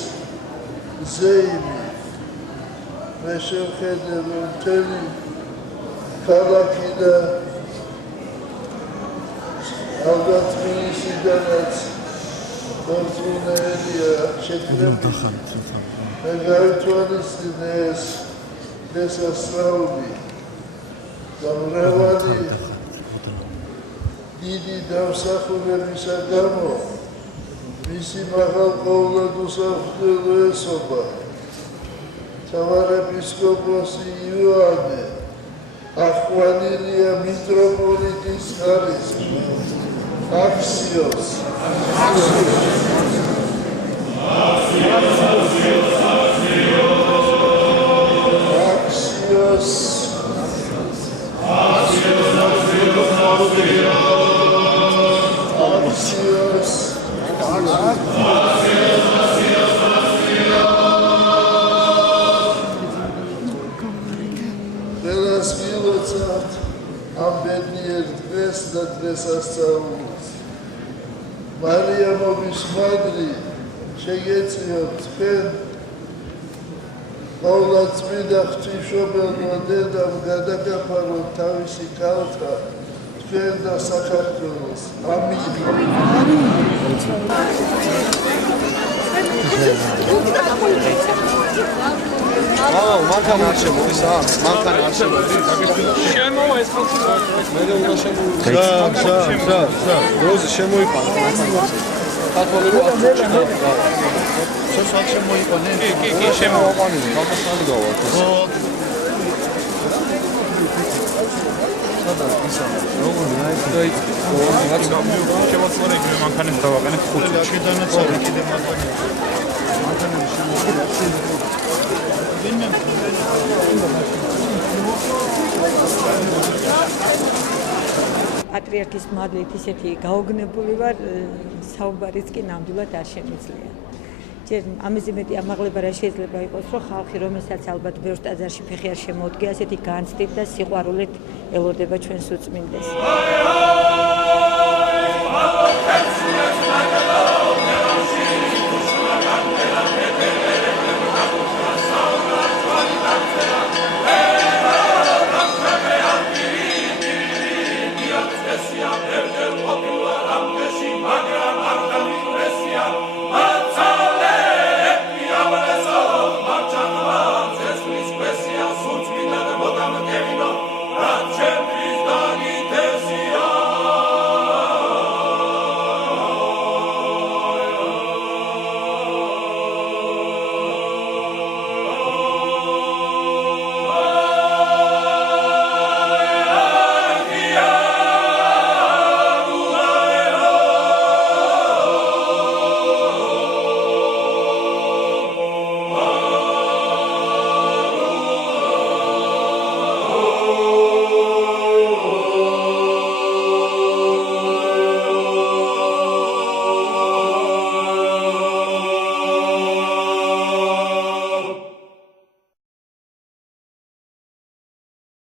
ზეიმი მე შევხედე რომ მთელი ქალაქი და ალბათ თბილისიდანაც მორწმუნეებია შექმნილი მე გავითვალისწინე ეს დასასრული და მრავალი დიდი დამსახურებისა გამო მისი მაღალყოვლად უსაფრთხილო ესობა მთავარეპისკოპოსი იოანე ახვანილია მიტროპოლიტის ხარისხი აქსიოს Teraz milocāt am bednier dves da dvesascaulus. Marija movis madri, შეგეწიოთ თქვენ ყოვლადწმინდა ღვთისმშობელმა დედამ გადაგაფაროთ თავისი კალთა თქვენ და საქართველოს. ამინ. მანქანა არ შემოისა? მანქანა არ შემოდის? შემოვა ეს ხალხი. მე უნდა შემოვიდა. როზი შემოიყანა მანქანა. ქართველი რო არ შეჭდა. სოციალ შემოიყანა. კი, შემოვაყანე. გამოსალი გავა. სადა ისა. როგორი აი რაც შემოწმარე იქნება მანქანას დავაყენე 5 წუთში. აქედანაც არის კიდე მანქანა. მანქანები შემოწმარე. პატრიარქის მადლით ისეთი გაოგნებული ვარ, საუბარიც კი ნამდვილად არ შემიძლია. ჯერ ამაზე მეტი ამაღლება რა შეიძლება იყოს, რომ ხალხი, რომელსაც ალბათ ბევრ ტაძარში ფეხი არ შემოუდგია, ასეთი განცდით და სიყვარულით ელოდება ჩვენს უწმინდეს.